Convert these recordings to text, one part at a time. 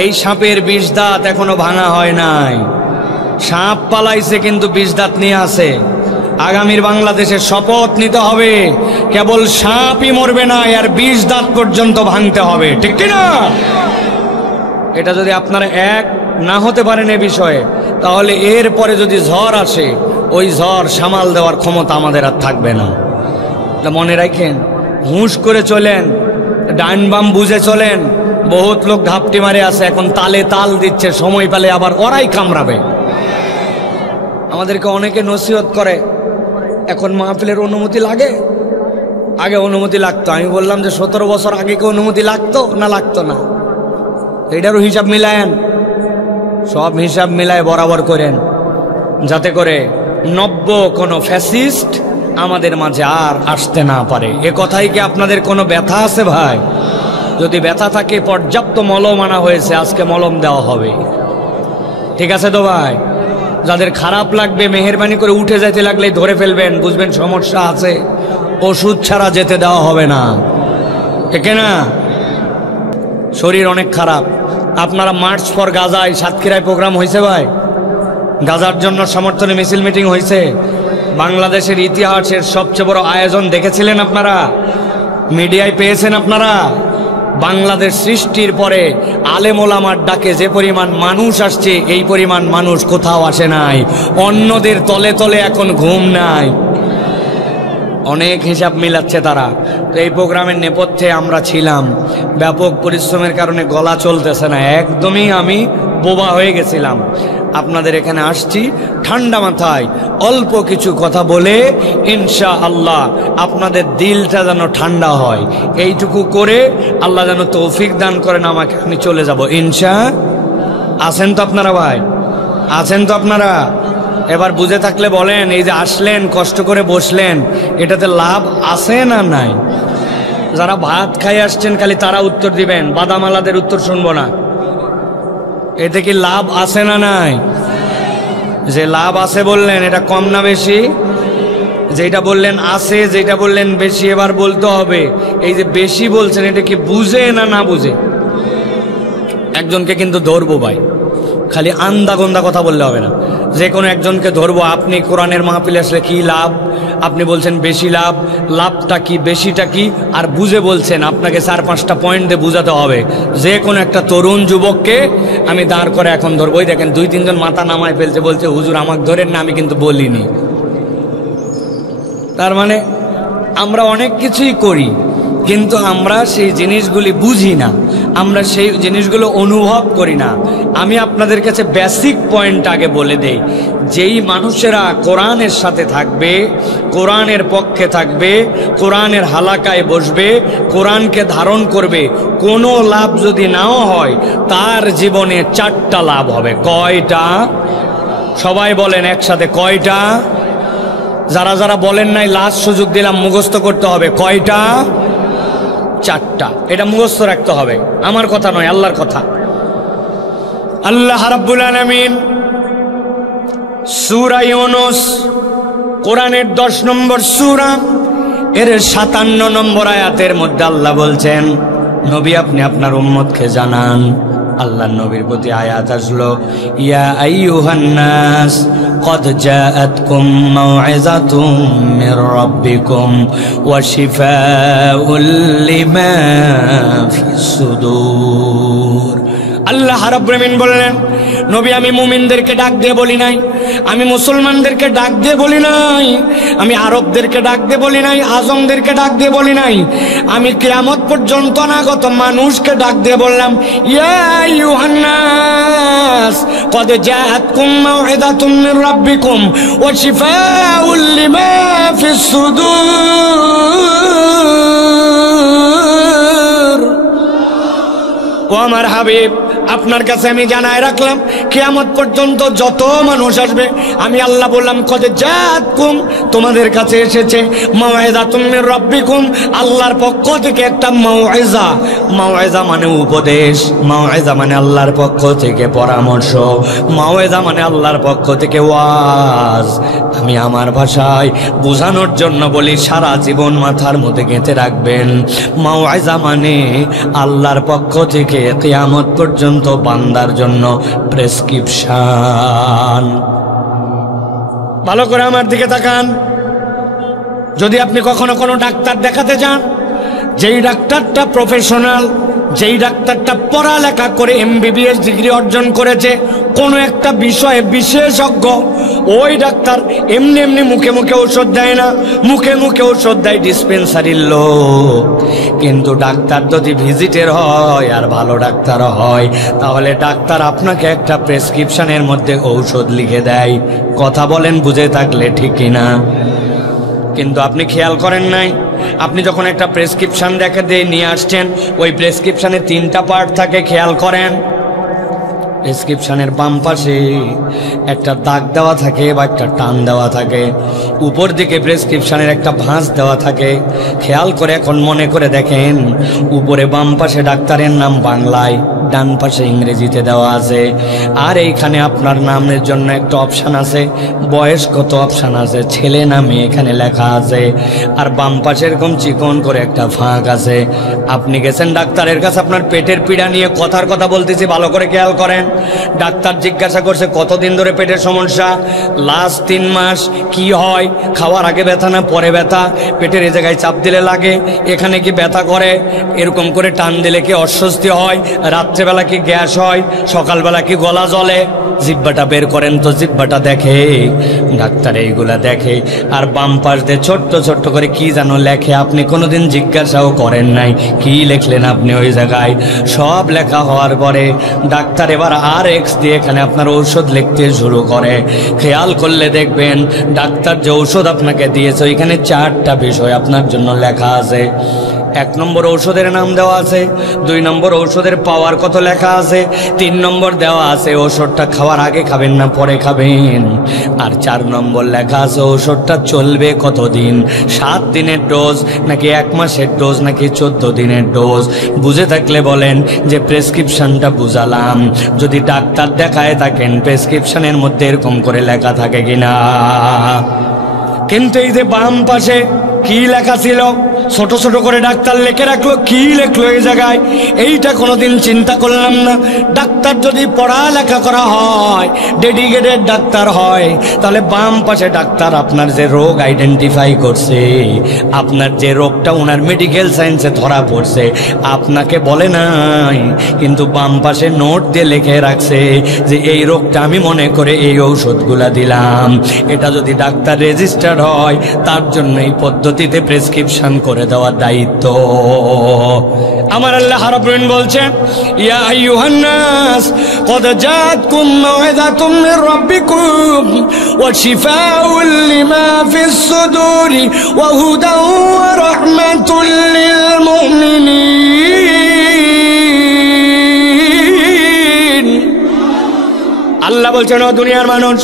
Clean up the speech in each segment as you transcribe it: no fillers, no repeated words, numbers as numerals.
এই সাপের ২০ দাঁত এখনো ভাঙা হয় নাই। সাপ পালাইছে কিন্তু ২০ দাঁত নিয়ে আসে। আগামীর বাংলাদেশে শপথ নিতে হবে, কেবল সাপই মরবে না, আর ২০ দাঁত পর্যন্ত ভাঙতে হবে, ঠিক কিনা? এটা যদি আপনারা এক না হতে পারেন এ বিষয়ে, তাহলে এর পরে যদি ঝড় আসে, ওই ঝড় সামাল দেওয়ার ক্ষমতা আমাদের আর থাকবে না। মনে রাখেন, হুঁশ করে চলেন, ডান বাম বুঝে চলেন। বহুত লোক ঘাপটি মারে আছে, এখন তালে তাল দিচ্ছে, সময় পেলে আবার ওরাই কামড়াবে। আমাদেরকে অনেকে নসিহত করে, এখন মাহফিলের অনুমতি লাগে, আগে অনুমতি লাগতো। আমি বললাম যে 17 বছর আগে কি অনুমতি লাগতো না লাগতো না? এটারও হিসাব মিলায়েন, সব হিসাব মিলায় বরাবর করেন, যাতে করে নব্য কোনো ফ্যাসিস্ট আমাদের মাঝে আর আসতে না পারে। এ কথাই কি আপনাদের কোনো ব্যথা আছে ভাই? যদি ব্যথা থাকে, পর্যাপ্ত মলম আনা হয়েছে, আজকে মলম দেওয়া হবে, ঠিক আছে তো ভাই? যাদের খারাপ লাগবে মেহেরবানি করে উঠে যেতে লাগলেই ধরে ফেলবেন, বুঝবেন সমস্যা আছে, ওষুধ ছাড়া যেতে দেওয়া হবে না, ঠিক না? শরীর অনেক খারাপ। আপনারা মার্চ ফর গাজায় সাতক্ষীরায় প্রোগ্রাম হয়েছে ভাই, গাজার জন্য সমর্থনে মিছিল মিটিং হয়েছে। বাংলাদেশের ইতিহাসের সবচেয়ে বড় আয়োজন দেখেছিলেন আপনারা, মিডিয়ায় পেয়েছেন আপনারা। বাংলাদেশ সৃষ্টির পরে আলেম ওলামার ডাকে যে পরিমাণ মানুষ আসছে, এই পরিমাণ মানুষ কোথাও আসে নাই। অন্যদের তলে তলে এখন ঘুম নাই, অনেক হিসাব মিলাচ্ছে তারা। তো এই প্রোগ্রামের নেপথ্যে আমরা ছিলাম, ব্যাপক পরিশ্রমের কারণে গলা চলতেছে না, একদমই আমি বোবা হয়ে গেছিলাম। আপনাদের এখানে আসছি ঠান্ডা মাথায়, অল্প কিছু কথা বলে ইনশাআল্লাহ আপনাদের দিলটা যেন ঠান্ডা হয়, এইটুকু করে আল্লাহ যেন তৌফিক দান করেন আমাকে, আমি চলে যাব ইনশা। আছেন তো আপনারা ভাই? আছেন তো আপনারা? এবার বুঝে থাকলে বলেন, এই যে আসলেন, কষ্ট করে বসলেন, এটাতে লাভ আছে না নাই? যারা ভাত খাই আসছেন খালি তারা উত্তর দিবেন, বাদামালাদের উত্তর শুনবো না। এতে কি লাভ আছে না নাই? যে লাভ আছে বললেন, এটা কম না বেশি? যেটা বললেন আছে, যেটা বললেন বেশি, এবার বলতে হবে এই যে বেশি বলছেন এটা কি বুঝে না না বুঝে? একজনকে কিন্তু ধরবো ভাই, খালি আন্দা গন্দা কথা বললে হবে না। যে কোনো একজনকে ধরবো, আপনি কোরআনের মাহফিলে আসলে কি লাভ, আপনি বলছেন বেশি লাভ, লাভটা কি বেশিটা কি, আর বুঝে বলছেন, আপনাকে 4-5টা পয়েন্ট দিয়ে বুঝাতে হবে। যে কোনো একটা তরুণ যুবককে আমি দাঁড় করে এখন ধরবো, ওই দেখেন 2-3 জন মাথা নামায় ফেলছে, বলছে হুজুর আমাকে ধরেন না, আমি কিন্তু বলিনি। তার মানে আমরা অনেক কিছুই করি, কিন্তু আমরা সেই জিনিসগুলি বুঝি না, আমরা সেই জিনিসগুলো অনুভব করি না। আমি আপনাদের কাছে বেসিক পয়েন্ট আগে বলে দেই, যেই মানুষেরা কোরআনের সাথে থাকবে, কোরআনের পক্ষে থাকবে, কোরআনের হালাকায় বসবে, কোরআনকে ধারণ করবে, কোনো লাভ যদি নাও হয়, তার জীবনে 4টা লাভ হবে। কয়টা? সবাই বলেন একসাথে, কয়টা? যারা যারা বলেন নাই লাস্ট সুযোগ দিলাম, মুখস্থ করতে হবে। কয়টা? 4টা। এটা মুখস্থ রাখতে হবে, আমার কথা নয়, আল্লাহর কথা। আল্লাহ রাব্বুল আলামিন সূরা ইউনূস, কোরআনের 10 নম্বর সূরা, এর 57 নম্বর আয়াতের মধ্যে আল্লাহ বলছেন, নবী আপনি আপনার উম্মতকে জানান। আল্লাহর নবীর প্রতি আয়াত আসলো, ইয়া আইয়ুহান নাস قد جاءتكم موعظة من ربكم وشفاء لما في الصدور। আল্লাহ রাব্বুল আলামিন বললেন, নবী আমি মুমিনদেরকে ডাক দিয়ে বলি নাই, আমি মুসলমানদেরকে ডাক দিয়ে বলি নাই, আমি আরবদেরকে ডাক দিয়ে বলি নাই, আজমদেরকে ডাক দিয়ে বলি নাই, আমি কিয়ামত পর্যন্ত অনাগত মানুষকে ডাক দিয়ে বললাম, ইয়া আইয়ুহান নাস قد جاءتكم موعظة من ربكم وشفاء لما في الصدور। ও আমার হাবিব, আপনার কাছে আমি জানায় রাখলাম, কিয়ামত পর্যন্ত যত মানুষ আসবে, আমি আল্লাহ বললাম কদ জাআতকুম, তোমাদের কাছে এসেছে মাউইযাতুম মির রাব্বিকুম, আল্লাহর পক্ষ থেকে একটা মাউইযা। মাউইযা মানে উপদেশ, মাউইযা মানে আল্লাহর পক্ষ থেকে পরামর্শ, মাউইযা মানে আল্লাহর পক্ষ থেকে ওয়াজ। আমি আমার ভাষায় বোঝানোর জন্য বলি, সারা জীবন মাথার মধ্যে গেঁথে রাখবেন। মাউইযা মানে আল্লাহর পক্ষ থেকে কিয়ামত পর্যন্ত পর্যন্ত বান্দার জন্য প্রেসক্রিপশন। ভালো করে আমার দিকে তাকান। যদি আপনি কখনো কোনো ডাক্তার দেখাতে যান, যেই ডাক্তারটা প্রফেশনাল, যেই ডাক্তারটা পড়ালেখা করে MBBS ডিগ্রি অর্জন করেছে, কোনো একটা বিষয়ে বিশেষজ্ঞ, ওই ডাক্তার এমনি এমনি মুখে মুখে ওষুধ দেয় না। মুখে মুখে ওষুধ দেয় ডিসপেন্সারির লোক। কিন্তু ডাক্তার যদি ভিজিটের হয় আর ভালো ডাক্তার হয়, তাহলে ডাক্তার আপনাকে একটা প্রেসক্রিপশনের মধ্যে ঔষধ লিখে দেয়। কথা বলেন বুঝে থাকলে ঠিক কিনা? কিন্তু আপনি খেয়াল করেন নাই, আপনি যখন একটা প্রেসক্রিপশন দেখে দিয়ে নিয়ে আসছেন, ওই প্রেসক্রিপশনে 3টা পার্ট থাকে। খেয়াল করেন, প্রেসক্রিপশনের বাম পাশে একটা দাগ দেওয়া থাকে বা একটা টান দেওয়া থাকে, উপর দিকে প্রেসক্রিপশনের একটা ভাঁজ দেওয়া থাকে। খেয়াল করে এখন মনে করে দেখেন, উপরে বাম পাশে ডাক্তারের নাম বাংলায়, ডান পাশে ইংরেজিতে দেওয়া আছে। আর এইখানে আপনার নামের জন্য একটা অপশান আছে, বয়স কত অপশান আছে, ছেলে না মেয়ে এখানে লেখা আছে। আর বাম পাশে এরকম চিকন করে একটা ফাঁক আছে। আপনি গেছেন ডাক্তারের কাছে, আপনার পেটের পীড়া নিয়ে কথার কথা বলতেছি, ভালো করে খেয়াল করেন। ডাক্তার জিজ্ঞাসা করছে কতদিন ধরে পেটের সমস্যা, লাস্ট 3 মাস। কি হয়, খাওয়ার আগে ব্যথা না পরে ব্যথা, পেটের এই জায়গায় চাপ দিলে লাগে, এখানে কি ব্যথা করে, এরকম করে টান দিলে কি অস্বস্তি হয়, রাত্রেবেলা কি গ্যাস হয়, সকালবেলা কি গলা জ্বলে। জিহ্বাটা বের করেন তো, জিহ্বাটা দেখে ডাক্তার, এইগুলা দেখে। আর বাম পাশ দিয়ে ছোট্ট ছোট্ট করে কি যেন লেখে, আপনি কোনোদিন জিজ্ঞাসাও করেন নাই কি লিখলেন আপনি ওই জায়গায়। সব লেখা হওয়ার পরে ডাক্তার এবার RX দিয়ে এখানে আপনার ঔষধ লিখতে শুরু করে। খেয়াল করলে দেখবেন ডাক্তার যে ঔষধ আপনাকে দিয়েছে, ওইখানে 4টা বিষয় আপনার জন্য লেখা আছে। 1 নম্বর ঔষধের নাম দেওয়া আছে, 2 নম্বর ঔষধের পাওয়ার কত লেখা আছে, 3 নম্বর দেওয়া আছে ওষুধটা খাওয়ার আগে খাবেন না পরে খাবেন, আর 4 নম্বর লেখা আছে ওষুধটা চলবে কতদিন, 7 দিনের ডোজ নাকি 1 মাসের ডোজ নাকি 14 দিনের ডোজ। বুঝে থাকলে বলেন যে প্রেসক্রিপশনটা বুঝালাম। যদি ডাক্তার দেখায় থাকেন, প্রেসক্রিপশনের মধ্যে এরকম করে লেখা থাকে কিনা? কিন্তু এই যে বাম পাশে কি লেখা ছিল, ছোট ছোট করে ডাক্তার লিখে রাখলো, কি লিখলো এই জায়গায়, এইটা কোনোদিন চিন্তা করলাম না। ডাক্তার যদি পড়ালেখা করা হয়, ডেডিকেটেড ডাক্তার হয়, তাহলে বাম পাশে ডাক্তার আপনার যে রোগ আইডেন্টিফাই করছে, আপনার যে রোগটা ওনার মেডিকেল সায়েন্সে ধরা পড়ছে, আপনাকে বলে নাই, কিন্তু বাম পাশে নোট দিয়ে লিখে রাখছে যে এই রোগটা আমি মনে করে এই ঔষধগুলা দিলাম। এটা যদি ডাক্তার রেজিস্টার্ড হয়, তার জন্য এই পদ্ধতিতে প্রেসক্রিপশন করে দেওয়ার দায়িত্ব আমার। আল্লাহ রাব্বুল আলামিন বলছেন, ইয়া আইয়ুহান নাস ক্বাদ জাআতকুম মাউইযাতুম মির রাব্বিকুম ওয়া শিফাউল লিমা ফিস সুদুরি ওয়া হুদান ওয়া রাহমাতুল লিল মুমিনিন। আল্লাহ বলছেন, ও দুনিয়ার মানুষ,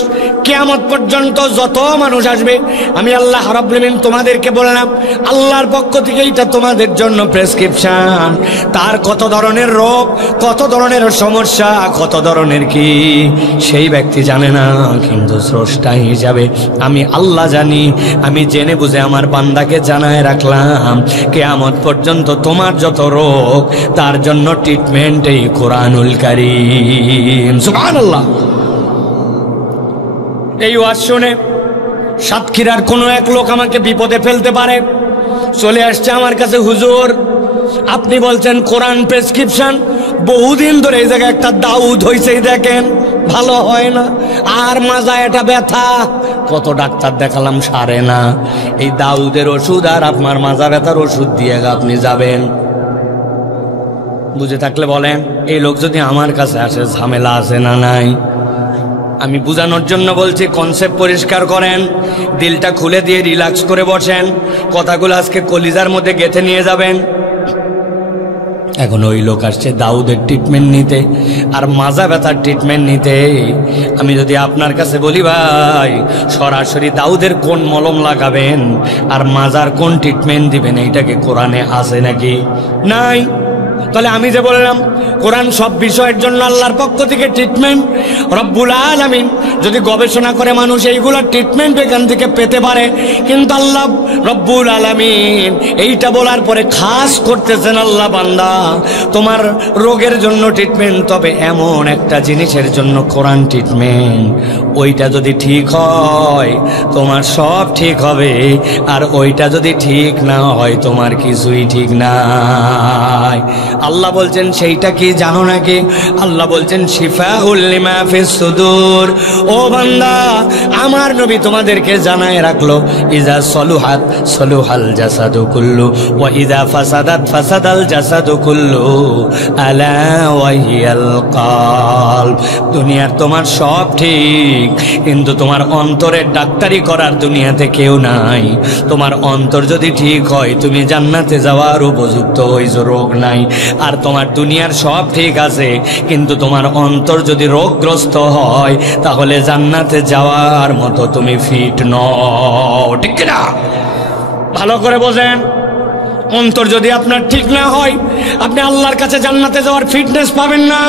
কিয়ামত পর্যন্ত যত মানুষ আসবে, আমি আল্লাহ রাব্বুল আলামিন তোমাদেরকে বললাম, আল্লাহর পক্ষ থেকে এটা তোমাদের জন্য প্রেসক্রিপশন। তার কত ধরনের রোগ, কত ধরনের সমস্যা, কত ধরনের কি, সেই ব্যক্তি জানে না, কিন্তু স্রষ্টা হিসাবে আমি আল্লাহ জানি। আমি জেনে বুঝে আমার বান্দাকে জানায় রাখলাম, কিয়ামত পর্যন্ত তোমার যত রোগ, তার জন্য ট্রিটমেন্ট এই কোরআনুল কারীম। সুবহানাল্লাহ। এই ওয়াজ শুনে সাতক্ষীরার কোনো এক লোক আমাকে বিপদে ফেলতে পারে, চলে আসছে আমার কাছে, হুজুর আপনি বলছেন কোরআন প্রেসক্রিপশন, বহুদিন ধরে এই জায়গায় একটা দাউদ হয়েছে, দেখেন ভালো হয় না, আর মাজা এটা ব্যথা, কত ডাক্তার দেখালাম সারে না, এই দাউদের ওষুধ আর আপনার মাজা ব্যথার ওষুধ দিয়ে আপনি যাবেন। বুঝে থাকলে বলেন, এই লোক যদি আমার কাছে আসে ঝামেলা আছে না নাই? আমি বুঝানোর জন্য বলছি, কনসেপ্ট পরিষ্কার করেন, দিলটা খুলে দিয়ে রিল্যাক্স করে বসেন, কথাগুলো আজকে কলিজার মধ্যে গেঁথে নিয়ে যাবেন। এখন ওই লোক আসছে দাউদের ট্রিটমেন্ট নিতে আর মাজা ব্যথার ট্রিটমেন্ট নিতে। আমি যদি আপনার কাছে বলি, ভাই সরাসরি দাউদের কোন মলম লাগাবেন আর মাজার কোন ট্রিটমেন্ট দিবেন, এইটাকে কোরআনে আছে নাকি? নাই। তাহলে আমি যে বললাম কোরআন সব বিষয়ের জন্য আল্লাহর পক্ষ থেকে ট্রিটমেন্ট, রব্বুল আলামিন যদি গবেষণা করে মানুষ এইগুলোর ট্রিটমেন্ট এখান থেকে পেতে পারে, কিন্তু আল্লাহ রব্বুল আলামিন এইটা বলার পরে খাস করতেছেন, আল্লাহ বান্দা তোমার রোগের জন্য ট্রিটমেন্ট, তবে এমন একটা জিনিসের জন্য কোরআন ট্রিটমেন্ট, ওইটা যদি ঠিক হয় তোমার সব ঠিক হবে, আর ওইটা যদি ঠিক না হয় তোমার কিছুই ঠিক নাই। আল্লাহ বলছেন সেইটা কি জানো নাকি? আল্লাহ বলছেন শিফাউল লিমা ফিস সুদূর। ও বান্দা, আমার নবী তোমাদেরকে জানায় রাখলো, ইজা সলুহাত সলুহাল জাসাদু কুল্লু ওয়া ইজা ফাসাদাত ফাসাদাল জাসাদু কুল্লু আলা ওয়া হিয়াল কলব। দুনিয়ার তোমার সব ঠিক, কিন্তু তোমার অন্তরের ডাক্তারি করার দুনিয়াতে কেউ নাই। তোমার অন্তর যদি ঠিক হয় তুমি জান্নাতে যাওয়ার উপযুক্ত, ওই যে রোগ নাই। আর তোমার দুনিয়ার সব ঠিক আছে, কিন্তু তোমার অন্তর যদি রোগগ্রস্ত হয় তাহলে জান্নাতে যাওয়ার মতো তুমি ফিট নও, ঠিক না? ভালো করে বোঝেন, অন্তর যদি আপনার ঠিক না হয় আপনি আল্লাহর কাছে জান্নাতে যাওয়ার ফিটনেস পাবেন না।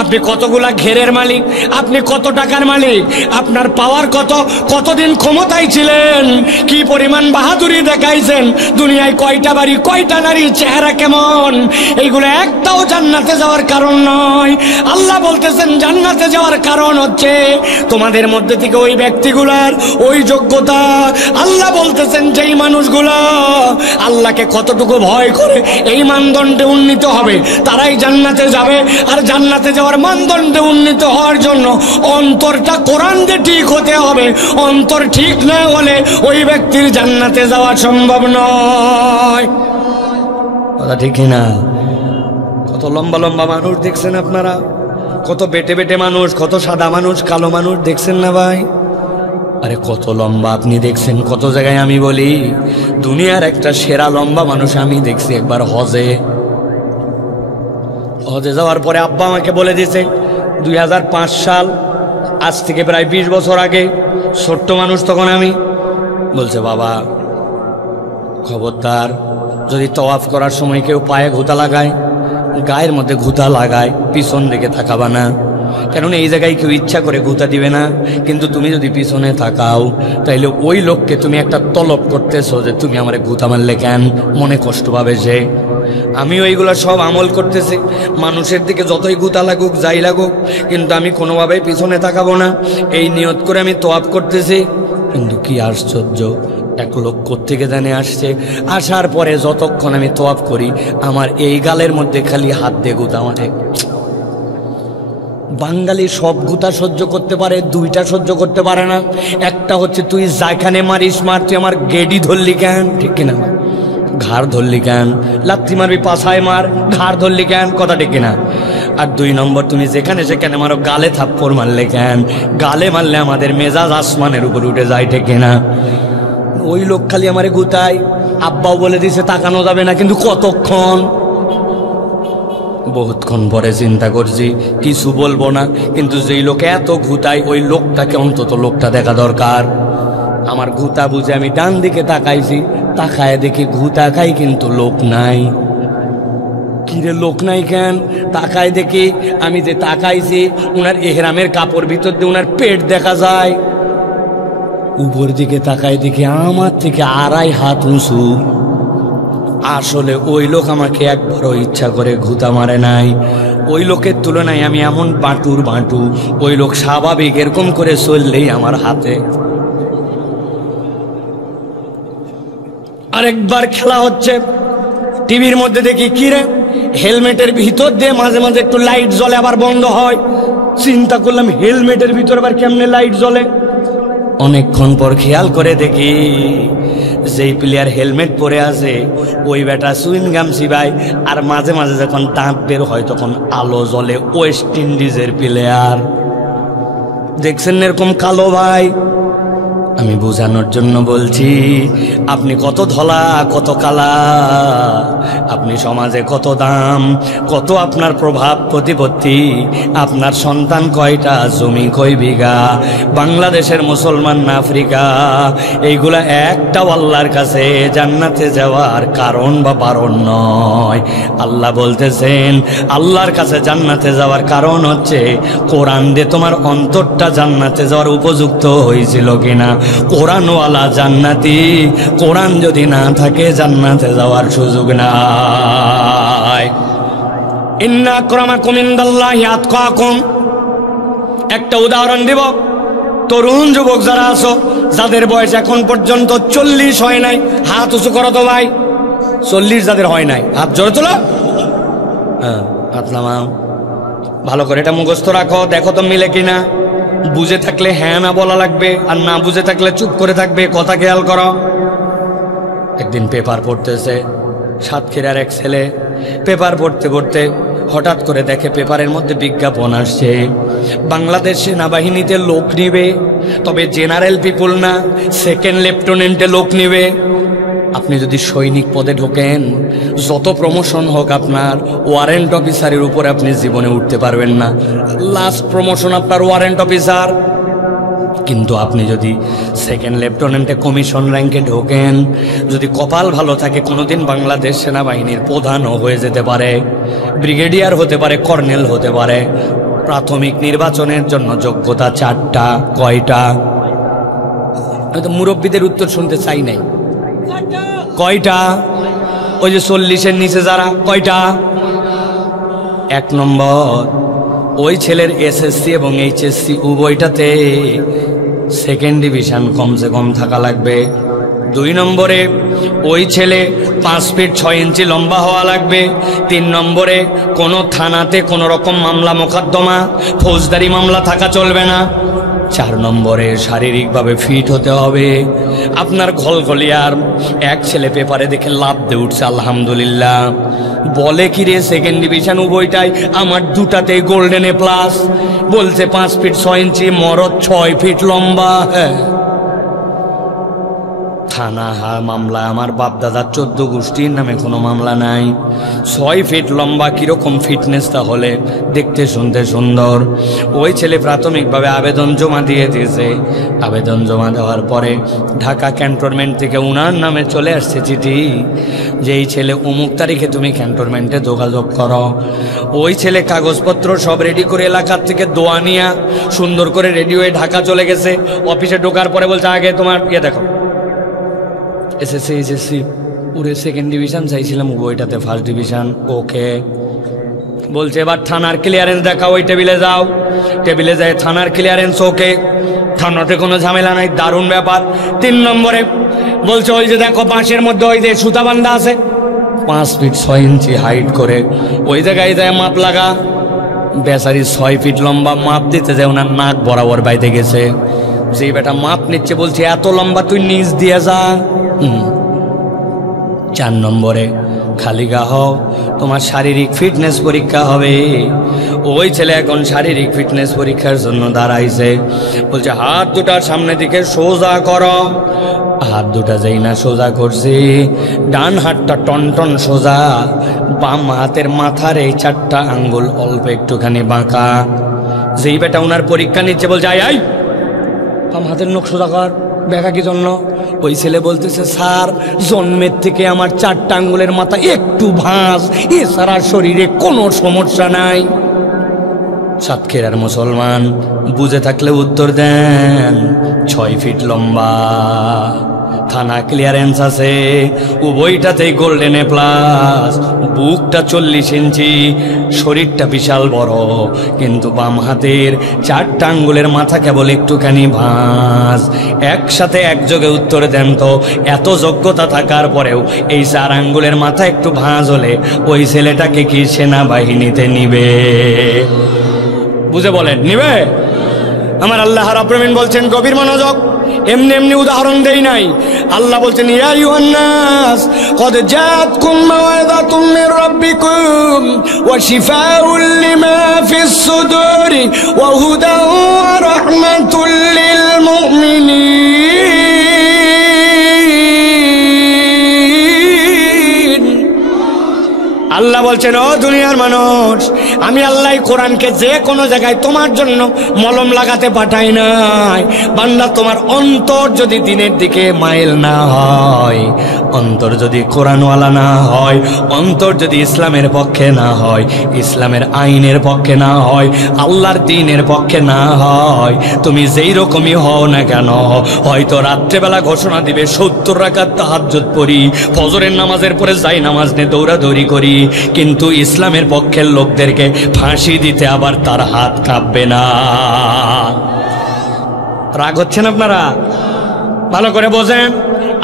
আপনি কতগুলা ঘেরের মালিক, আপনি কত টাকার মালিক, আপনার পাওয়ার কত, কতদিন ক্ষমতায় ছিলেন, কি পরিমাণ বাহাদুরি দেখাইছেন, দুনিয়ায় কয়টা বাড়ি, কয়টা নারী, চেহারা কেমন, এইগুলো একটাও জান্নাতে যাওয়ার কারণ নয়। আল্লাহ বলতেছেন জান্নাতে যাওয়ার কারণ হচ্ছে তোমাদের মধ্যে থেকে ওই ব্যক্তিগুলার ওই যোগ্যতা। আল্লাহ বলতেছেন যেই মানুষগুলা আল্লাহকে কতটুকু ভয় করে এই মানদণ্ডে উন্নীত হবে তারাই জান্নাতে যাবে। আর জান্নাতে যাওয়ার মানদণ্ডে উন্নীত হওয়ার জন্য অন্তরটা কোরআন দিয়ে ঠিক হতে হবে। অন্তর ঠিক না হলে ওই ব্যক্তির জান্নাতে যাওয়া সম্ভব নয়। কথা ঠিক না? কত লম্বা লম্বা মানুষ দেখছেন আপনারা, কত বেটে বেটে মানুষ, কত সাদা মানুষ, কালো মানুষ দেখছেন না ভাই? আরে কত লম্বা আপনি দেখছেন কত জায়গায়। আমি বলি দুনিয়ার একটা সেরা লম্বা মানুষ আমি দেখছি একবার হজে যাওয়ার পরে আব্বা আমাকে বলে দিয়েছে 2005 সাল, আজ থেকে প্রায় 20 বছর আগে, ছোট্ট মানুষ তখন আমি, বলছে বাবা খবরদার যদি তওয়াফ করার সময় কেউ পায়ে ঘুতা লাগায়, গায়ের মধ্যে ঘুতা লাগায়, পিছন দিকে তাকাবা না, কেননা এই জায়গায় কেউ ইচ্ছা করে ঘুতা দিবে না। কিন্তু তুমি যদি পিছনে তাকাও তাইলে ওই লোককে তুমি একটা তলব করতেছো যে তুমি আমারে ঘুতা মারলে কেন, মনে কষ্ট পাবে সে। আমি ওইগুলো সব আমল করতেছি, মানুষের দিকে যতই গুতা লাগুক যাই লাগুক, কিন্তু আমি কোনোভাবেই পিছনে তাকাবো না, এই নিয়ত করে আমি তওয়াফ করতেছি। কিন্তু কি আশ্চর্য, এক লোক কোত্থেকে জানে আসছে, আসার পরে যতক্ষণ আমি তওয়াফ করি আমার এই গালের মধ্যে খালি হাত দিয়ে গুতা মারে। বাঙালি সব গুতা সহ্য করতে পারে, দুইটা সহ্য করতে পারে না। একটা হচ্ছে তুই যেখানে মারিস মার, তুই আমার গেডি ধরলি কেন, ঠিক কিনা? ঘাড় ধরলি কেন? লাথি মারবি পাছায় মার, ঘাড় ধরলি কেন, কথা ঠিক কিনা? আর 2 নম্বর তুমি যেখানে সেখানে মারো, গালে থাপ্পড় মারলে কেন? গালে মারলে আমাদের মেজাজ আসমানের উপর উঠে যায়, ঠিক কিনা? ওই লোক খালি আমারে গুতায়। আব্বাও বলে দিছে তাকানো যাবে না, কিন্তু কতক্ষণ? বহুতক্ষণ পরে চিন্তা করছি কিছু বলবো না, কিন্তু যেই লোক এত ঘুতায় ওই লোকটাকে অন্তত লোকটা দেখা দরকার। আমার ঘুতা বুঝে আমি ডান দিকে তাকাইছি, তাকায় দেখি ঘুতা খাই কিন্তু লোক নাই। কিরে লোক নাই কেন? তাকায় দেখি আমি যে তাকাইছি উনার এহরামের কাপড় ভিতর দিয়ে উনার পেট দেখা যায়। উপর দিকে তাকায় দেখি আমার থেকে 2.5 হাত উঁচু। আসলে ওই লোক আমাকে একবারও ইচ্ছা করে ঘুতা মারে নাই। ওই লোকের তুলনায় আমি এমন বাঁটুর বাঁটু, ওই লোক স্বাভাবিক এরকম করে চললেই আমার হাতে। আরেকবার খেলা হচ্ছে, টিভির মধ্যে দেখি কিরে হেলমেটের ভিতর দিয়ে মাঝে মাঝে একটু লাইট জ্বলে আবার বন্ধ হয়। চিন্তা করলাম হেলমেটের ভিতর আবার কেমনে লাইট জ্বলে। অনেকক্ষণ পর খেয়াল করে দেখি যেই প্লেয়ার হেলমেট পরে আছে ওই বেটা সুইনগাম চিবায়, আর মাঝে মাঝে যখন দাঁত বের হয় তখন আলো জ্বলে। ওয়েস্ট ইন্ডিজের প্লেয়ার দেখছেন এরকম কালো ভাই, আমি বোঝানোর জন্য বলছি, আপনি কত ধলা কত কালা, আপনি সমাজে কত দাম, কত আপনার প্রভাব প্রতিপত্তি, আপনার সন্তান কয়টা, জমি কয় বিঘা, বাংলাদেশের মুসলমান না আফ্রিকা, এইগুলা একটাও আল্লাহর কাছে জান্নাতে যাওয়ার কারণ বা বারণ নয়। আল্লাহ বলতেছেন আল্লাহর কাছে জান্নাতে যাওয়ার কারণ হচ্ছে কোরআন দিয়ে তোমার অন্তরটা জান্নাতে যাওয়ার উপযুক্ত হয়েছিল কিনা। কোরআনওয়ালা জান্নাতি, কোরআন যদি না থাকে জান্নাতে যাওয়ার সুযোগ নাই। ইন্না আকরামাকুম ইনদাল্লাহি আতকাকুম। একটা উদাহরণ দিব, তরুণ যুবক যারা আছো, যাদের বয়স এখন পর্যন্ত 40 হয় নাই, হাত উঁচু করো তো ভাই। 40 যাদের হয় নাই হাত জোরে তোলো। হ্যাঁ, হাত নামাও। ভালো করে এটা মুখস্থ রাখো, দেখো তো মিলে কিনা। বুঝে থাকলে হ্যাঁ না বলা লাগবে, আর না বুঝে থাকলে চুপ করে থাকবে। কথা খেয়াল করো। একদিন পেপার পড়তেছে সাতক্ষীরার এক ছেলে। পেপার পড়তে পড়তে হঠাৎ করে দেখে পেপারের মধ্যে বিজ্ঞাপন আসছে, বাংলাদেশ সেনাবাহিনীতে লোক নিবে, তবে জেনারেল পিপুল না, সেকেন্ড লেফটেন্যান্টে লোক নিবে। আপনি যদি সৈনিক পদে ঢোকেন, যত প্রমোশন হোক আপনার, ওয়ারেন্ট অফিসারের উপরে আপনি জীবনে উঠতে পারবেন না। লাস্ট প্রমোশন আপনার ওয়ারেন্ট অফিসার। কিন্তু আপনি যদি সেকেন্ড লেফটেন্যান্টে কমিশন র্যাঙ্কে ঢোকেন, যদি কপাল ভালো থাকে, কোনোদিন বাংলাদেশ সেনাবাহিনীর প্রধানও হয়ে যেতে পারে, ব্রিগেডিয়ার হতে পারে, কর্নেল হতে পারে। প্রাথমিক নির্বাচনের জন্য যোগ্যতা 4টা। কয়টা? আমি তো মুরব্বীদের উত্তর শুনতে চাই নাই। কয়টা? ওই যে 40-এর নিচে যারা, কয়টা? 1 নম্বর, ওই ছেলের এসএসসি এবং এইচএসসি উভয়টাতে সেকেন্ড ডিভিশন কমসে কম থাকা লাগবে। 2 নম্বরে, ওই ছেলে 5 ফিট 6 ইঞ্চি লম্বা হওয়া লাগবে। 3 নম্বরে, কোনো থানাতে কোনো রকম মামলা মোকদ্দমা, ফৌজদারি মামলা থাকা চলবে না। 4 নম্বরে, শারীরিকভাবে ফিট হতে হবে। আপনার ঘলঘলিয়ার এক ছেলে পেপারে দেখে লাভ দিয়ে উঠছে, আলহামদুলিল্লাহ। বলে কি রে, সেকেন্ড ডিভিশন উভয়টাই আমার, 2টাতেই গোল্ডেন এ প্লাস। বলছে 5 ফিট 6 ইঞ্চি, মরদ 6 ফিট লম্বা। হ্যাঁ, থানা মামলা আমার বাপদাদার 14 গোষ্ঠীর নামে কোনো মামলা নাই। 6 ফিট লম্বা, কিরকম ফিটনেস তাহলে, দেখতে শুনতে সুন্দর। ওই ছেলে প্রাথমিকভাবে আবেদন জমা দিয়ে দিয়েছে। আবেদন জমা দেওয়ার পরে ঢাকা ক্যান্টনমেন্ট থেকে উনার নামে চলে আসছে চিঠি যে এই ছেলে অমুক তারিখে তুমি ক্যান্টনমেন্টে যোগাযোগ করো। ওই ছেলে কাগজপত্র সব রেডি করে এলাকার থেকে দোয়া নিয়ে সুন্দর করে রেডি হয়ে ঢাকা চলে গেছে। অফিসে ঢোকার পরে বলছে, আগে তোমার দেখো, এসএসসি পুরে সেকেন্ড ডিভিশন চাইছিলাম, উভয়টাতে ফার্স্ট ডিভিশন। ওকে, বলছে এবার থানার ক্লিয়ারেন্স দেখা, ওই টেবিলে যাও। টেবিলে যায় থানার ক্লিয়ারেন্স, ওকে, থানাতে কোনো ঝামেলা নাই, দারুণ ব্যাপার। 3 নম্বরে বলছে ওই যে দেখো বাঁশের মধ্যে ওই যে সুতা বান্ধা আছে, 5 ফিট 6 ইঞ্চি হাইট করে, ওই জায়গায় যায় মাপ লাগা। বেচারি 6 ফিট লম্বা, মাপ দিতে যায় ওনার নাক বরাবর বাইতে গেছে। যে বেটা মাপ নিচ্ছে বলছে এত লম্বা তুই নিচ দিয়ে যা। 4 নম্বরে, খালি গা হও, তোমার শারীরিক ফিটনেস পরীক্ষা হবে। ওই ছেলে এখন শারীরিক ফিটনেস পরীক্ষার জন্য দাঁড়াইছে। বলছে হাত দুটার সামনের দিকে সোজা করো। হাত দুটা যেই না সোজা করছি, ডান হাতটা টনটন সোজা, বাম হাতের মাথার এই 4টা আঙ্গুল অল্প একটুখানি বাঁকা। যেই বেটা ওনার পরীক্ষা নিচ্ছে বলছে আই বাম হাতের নখ সোজা কর। ব্যাকা কি জন্য? ওই ছেলে বলতেছে স্যার, জন্মের থেকে আমার 4টা আঙ্গুলের মাথা একটু ভাঁজ, এছাড়া শরীরে কোনো সমস্যা নাই। সাতক্ষীরার মুসলমান বুঝে থাকলে উত্তর দেন। 6 ফিট লম্বা, থানা ক্লিয়ারেন্স আছে, উভয়টাতেই গোল্ডেন এ প্লাস, বুকটা 40 ইঞ্চি, শরীরটা বিশাল বড়, কিন্তু বাম হাতের 4টা আঙ্গুলের মাথা কেবল একটুখানি ভাঁজ। একসাথে একযোগে উত্তর দেন তো, এত যোগ্যতা থাকার পরেও এই 4 আঙ্গুলের মাথা একটু ভাঁজ হলে ওই ছেলেটাকে কি সেনাবাহিনীতে নিবে? বুঝে বলেন, নিবে? আমার আল্লাহ রাব্বুল আলামিন বলছেন, গভীর মনোযোগ, এমনি এমনি উদাহরণ দেই নাই। আল্লাহ বলছেন, ইয়া আইয়ুহান নাস ক্বাদ জাআতকুম মাওয়াইযাতুম মির রাব্বিকুম ওয়া শিফাউন লিমা ফিস সুদুরি ওয়া হুদান ওয়া রাহমাতুল লিল মুমিনিন। বলছেন, ও দুনিয়ার মানুষ, আমি আল্লাহ কোরআনকে যে কোনো জায়গায় তোমার জন্য মলম লাগাতে পাঠাই নাই। বান্দা, তোমার অন্তর যদি দিনের দিকে মাইল না হয়, অন্তর যদি কোরআনওয়ালা না হয়, অন্তর যদি ইসলামের পক্ষে না হয়, ইসলামের আইনের পক্ষে না হয়, আল্লাহর দ্বীনের পক্ষে না হয়, তুমি যেই রকমই হও না কেন, হয়তো রাত্রেবেলা ঘোষণা দিবে 70 রাকাত তাহাজ্জুদ পড়ি, ফজরের নামাজের পরে যাই নামাজ নিয়ে দৌড়াদৌড়ি করি, কিন্তু ইসলামের পক্ষের লোকদেরকে ফাঁসি দিতে আবার তার হাত কাঁপবে না। রাগ হচ্ছেন আপনারা? ভালো করে বোঝেন।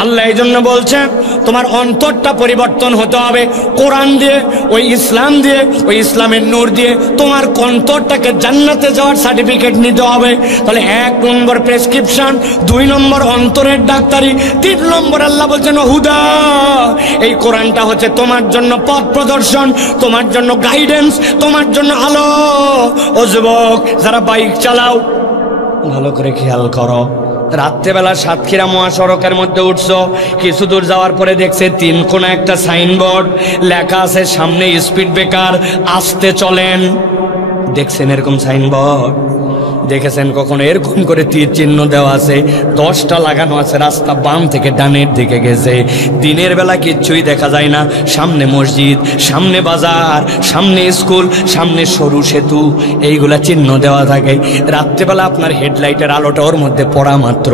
আল্লাহ এই জন্য বলছেন, তোমার অন্তরটা পরিবর্তন হতে হবে কোরআন দিয়ে, ওই ইসলাম দিয়ে, ওই ইসলামের নূর দিয়ে তোমার অন্তরটাকে জান্নাতে যাওয়ার সার্টিফিকেট নিতে হবে। তাহলে 1 নম্বর প্রেসক্রিপশন, 2 নম্বর অন্তরের ডাক্তারি, 3 নম্বর আল্লাহ বলছেন হুদা। এই কোরআনটা হচ্ছে তোমার জন্য পথ প্রদর্শন, তোমার জন্য গাইডেন্স, তোমার জন্য আলো। ও যুবক যারা বাইক চালাও, ভালো করে খেয়াল করো, রাত্রেবেলা সাতক্ষীরা মহাসড়কের মধ্যে উঠছো, কিছু দূর যাওয়ার পরে দেখছে 3 কোণা একটা সাইনবোর্ড, লেখা আছে সামনে স্পিড ব্রেকার, আসতে চলেন। দেখছেন এরকম সাইনবোর্ড? দেখেছেন কখনো এরকম করে তীর চিহ্ন দেওয়া আছে, 10টা লাগানো আছে, রাস্তা বাম থেকে ডানের দিকে গেছে। দিনের বেলা কিচ্ছুই দেখা যায় না, সামনে মসজিদ, সামনে বাজার, সামনে স্কুল, সামনে সরু সেতু, এইগুলা চিহ্ন দেওয়া থাকে। রাত্রেবেলা আপনার হেডলাইটের আলোটা ওর মধ্যে পড়া মাত্র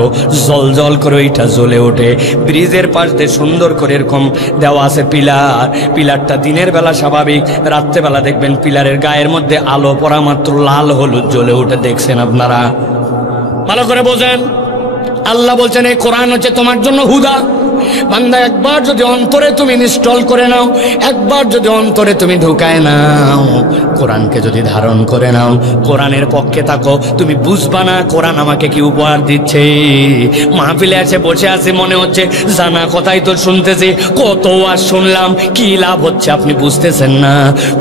জল জল করে ওইটা জ্বলে ওঠে। ব্রিজের পাশ দিয়ে সুন্দর করে এরকম দেওয়া আছে পিলার, পিলারটা দিনের বেলা স্বাভাবিক, রাত্রেবেলা দেখবেন পিলারের গায়ের মধ্যে আলো পড়া মাত্র লাল হলুদ জ্বলে ওঠে। দেখছেন আপনারা? ভালো করে বোঝেন। আল্লাহ বলছেন এই কোরআন হচ্ছে তোমার জন্য হুদা। বান্দা, একবার যদি অন্তরে তুমি ইনস্টল করে নাও, একবার যদি অন্তরে তুমি ঢুকায় নাও, কোরআনকে যদি ধারণ করে নাও, কোরআনের পক্ষে থাকো, তুমি বুঝবা না কোরআন আমাকে কি উপহার দিচ্ছে। মাহফিলে এসে বসে আছি, মনে হচ্ছে জানা কথাই তো শুনতেছি, কত আর শুনলাম, কি লাভ হচ্ছে আপনি বুঝতেছেন না।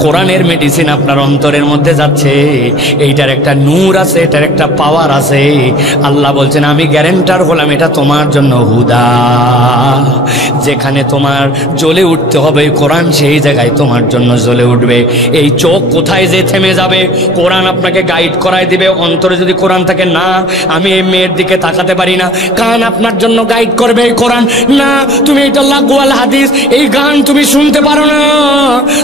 কোরআনের মেডিসিন আপনার অন্তরের মধ্যে যাচ্ছে, এইটার একটা নূর আছে, এটার একটা পাওয়ার আছে। আল্লাহ বলছেন আমি গ্যারেন্টার হলাম এটা তোমার জন্য হুদা। যেখানে তোমার জ্বলে উঠতে হবে কোরআন, সেই জায়গায় তোমার জন্য জ্বলে উঠবে। এই চোখ কোথায় যে থেমে যাবে, কোরআন আপনাকে গাইড করায় দিবে। অন্তরে যদি কোরআন থাকে, না আমি এই মেয়ের দিকে তাকাতে পারি না, কান আপনার জন্য গাইড করবে এই কোরআন। না তুমি এটা লাগোয়াল হাদিস, এই গান তুমি শুনতে পারো না,